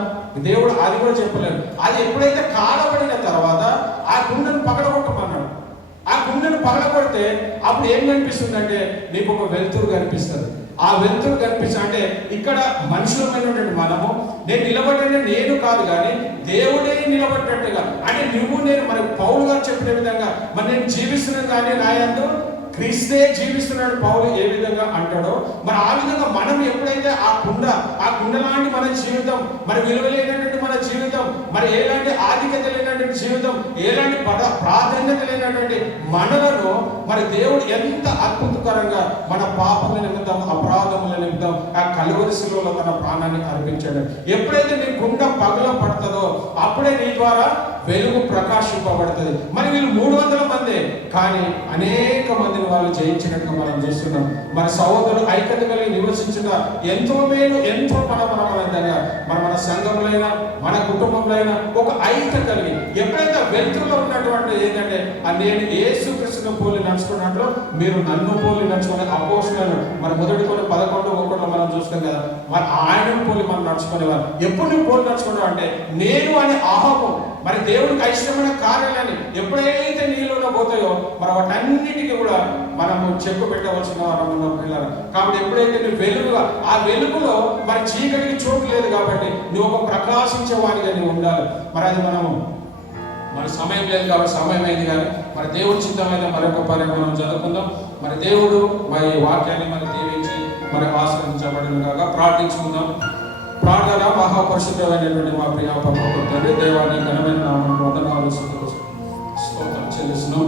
దేవుడు అది కూడా చెప్పలేదు. అది ఎప్పుడైతే కాలబడిన తర్వాత ఆ కుండను పగలగొట్టమన్నాడు. ఆ కుండను పగలగొడితే అప్పుడు ఏం కనిపిస్తుందంటే నీకు ఒక వెలుతురు కనిపిస్తుంది. ఆ వెలుతురు కనిపిస్తా అంటే ఇక్కడ మనుషులమైనటువంటి మనము నేను నిలబడ్డా నేను కాదు కానీ దేవుడే నిలబడ్డట్టుగా, అంటే నువ్వు నేను మరి పౌలు గారు చెప్పిన విధంగా మరి నేను జీవిస్తున్నాను కానీ నాయందు క్రీస్తే జీవిస్తున్నాడు పౌలు ఏ విధంగా అంటాడో మరి ఆ విధంగా మనం ఎప్పుడైతే ఆ కుండ లాంటి మన జీవితం, మరి విలువలేనటువంటి మన జీవితం, మరి ఎలాంటి ఆధిక్యత లేనటువంటి జీవితం, ఎలాంటి ప్రాధాన్యత లేనటువంటి మనలను మరి దేవుడు ఎంత అద్భుతకరంగా మన పాపముల నిమిత్తం, అపరాధముల నిమిత్తం ఆ కలువరి శిలువలో తన ప్రాణాన్ని అర్పించాడు. ఎప్పుడైతే నీ కుండ పగల పడుతుందో అప్పుడే నీ ద్వారా వెలుగు ప్రకాశింపబడుతుంది. మరి వీళ్ళు 300 మంది కానీ అనేక మందిని వాళ్ళు జయించినట్టు మనం చూస్తున్నాం. మరి సహోదరులు ఐక్యత కలిగి నివసించుట ఎంతో మేలు, ఎంతో మన సంఘంలో మన కుటుంబంలో ఒక ఐక్యత కలిగి ఎప్పుడైతే వెలుతురులో ఉన్నటువంటి ఏంటంటే నేను యేసుక్రీస్తును పోలి నడుచుకున్నట్లు మీరు నన్ను పోలి నడుచుకునే అపోస్తలులు మరి 1:11 మనం చూస్తాం కదా. మరి ఆయనను పోలి మనం నడుచుకునేవారు. ఎప్పుడు నువ్వు పోలి నడుచుకున్నావు అంటే నేను అనే అహము మరి దేవుడికి ఇష్టమైన కార్యాలని ఎప్పుడైతే నీళ్ళలో పోతాయో మరి వాటన్నిటికీ కూడా మనము చెప్పు పెట్టవలసిన వారం ఉన్న పిల్లలు. కాబట్టి ఎప్పుడైతే నువ్వు వెలుగుగా ఆ వెలుగులో మరి చీకటికి చోటు లేదు కాబట్టి నువ్వు ఒక ప్రకాశించే వాడిగా నువ్వు ఉండాలి. మరి అది మన సమయం లేదు కాబట్టి సమయం అయింది కానీ మరి దేవుడి చిత్తమైన మరొక పర్యం మనం చదువుకుందాం. మరి దేవుడు మరి వాక్యాన్ని మరి దీవించి మరి ఆశ్రయించబడిన కాగా ప్రార్థించుకుందాం. ప్రార్థన మహాపరిశుద్ధమైనటువంటి మా ప్రియ తండ్రి, దేవాన్ని ఘనమైన నామమున వందనాలు స్తోత్రం చెల్లిస్తున్నాం.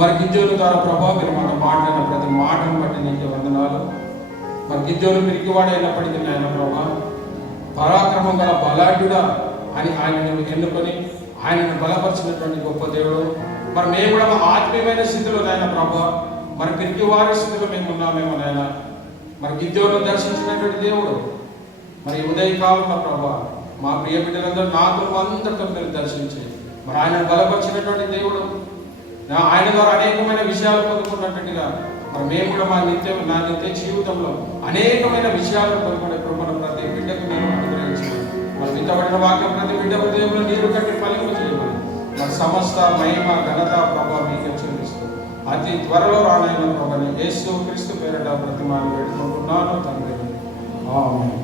మరి గిద్యోను ద్వారా ప్రభావ మీరు మన మాట్లాడిన ప్రతి మాటను బట్టి నీకు వందనాలు. మరి గిద్యోను పిరికివాడైనప్పటికీ నాయన ప్రభా పరాక్రమం గల బలాఢ్యుడా అని ఆయనను ఎన్నుకొని ఆయనను బలపరిచినటువంటి గొప్ప దేవుడు. మరి మేము కూడా ఆత్మీయమైన స్థితిలో నాయన ప్రభా మరి పిరికివారి స్థితిలో మేము ఉన్నామేమో నాయన. మరి గిద్యోను దర్శించినటువంటి దేవుడు మరి ఉదయకాలంలో ప్రభా మా ప్రియ బిడ్డలందరూ నాతో అందరితో మీరు దర్శించి మరి ఆయన బలపరిచినటువంటి దేవుడు. ఆయన ద్వారా అనేకమైన విషయాలు పొందుకున్నట్టుగా మరి మేము కూడా నా నిత్య జీవితంలో అనేకమైన విషయాలు పొందుకునే కృపను ప్రతి బిడ్డకు నేను అనుగ్రహించి మరి విత్తబడిన వాక్యం ప్రతి బిడ్డ హృదయంలో నీరు కట్టి ఫలింపు చేయమని మరి సమస్త మహిమ ఘనత ప్రభావం మీకు చెల్లిస్తూ అతి త్వరలో రానైన ప్రభాని యేసు క్రీస్తు పేరిట ప్రతిమాలు పెట్టుకుంటున్నాను తండ్రి. ఆమేన్.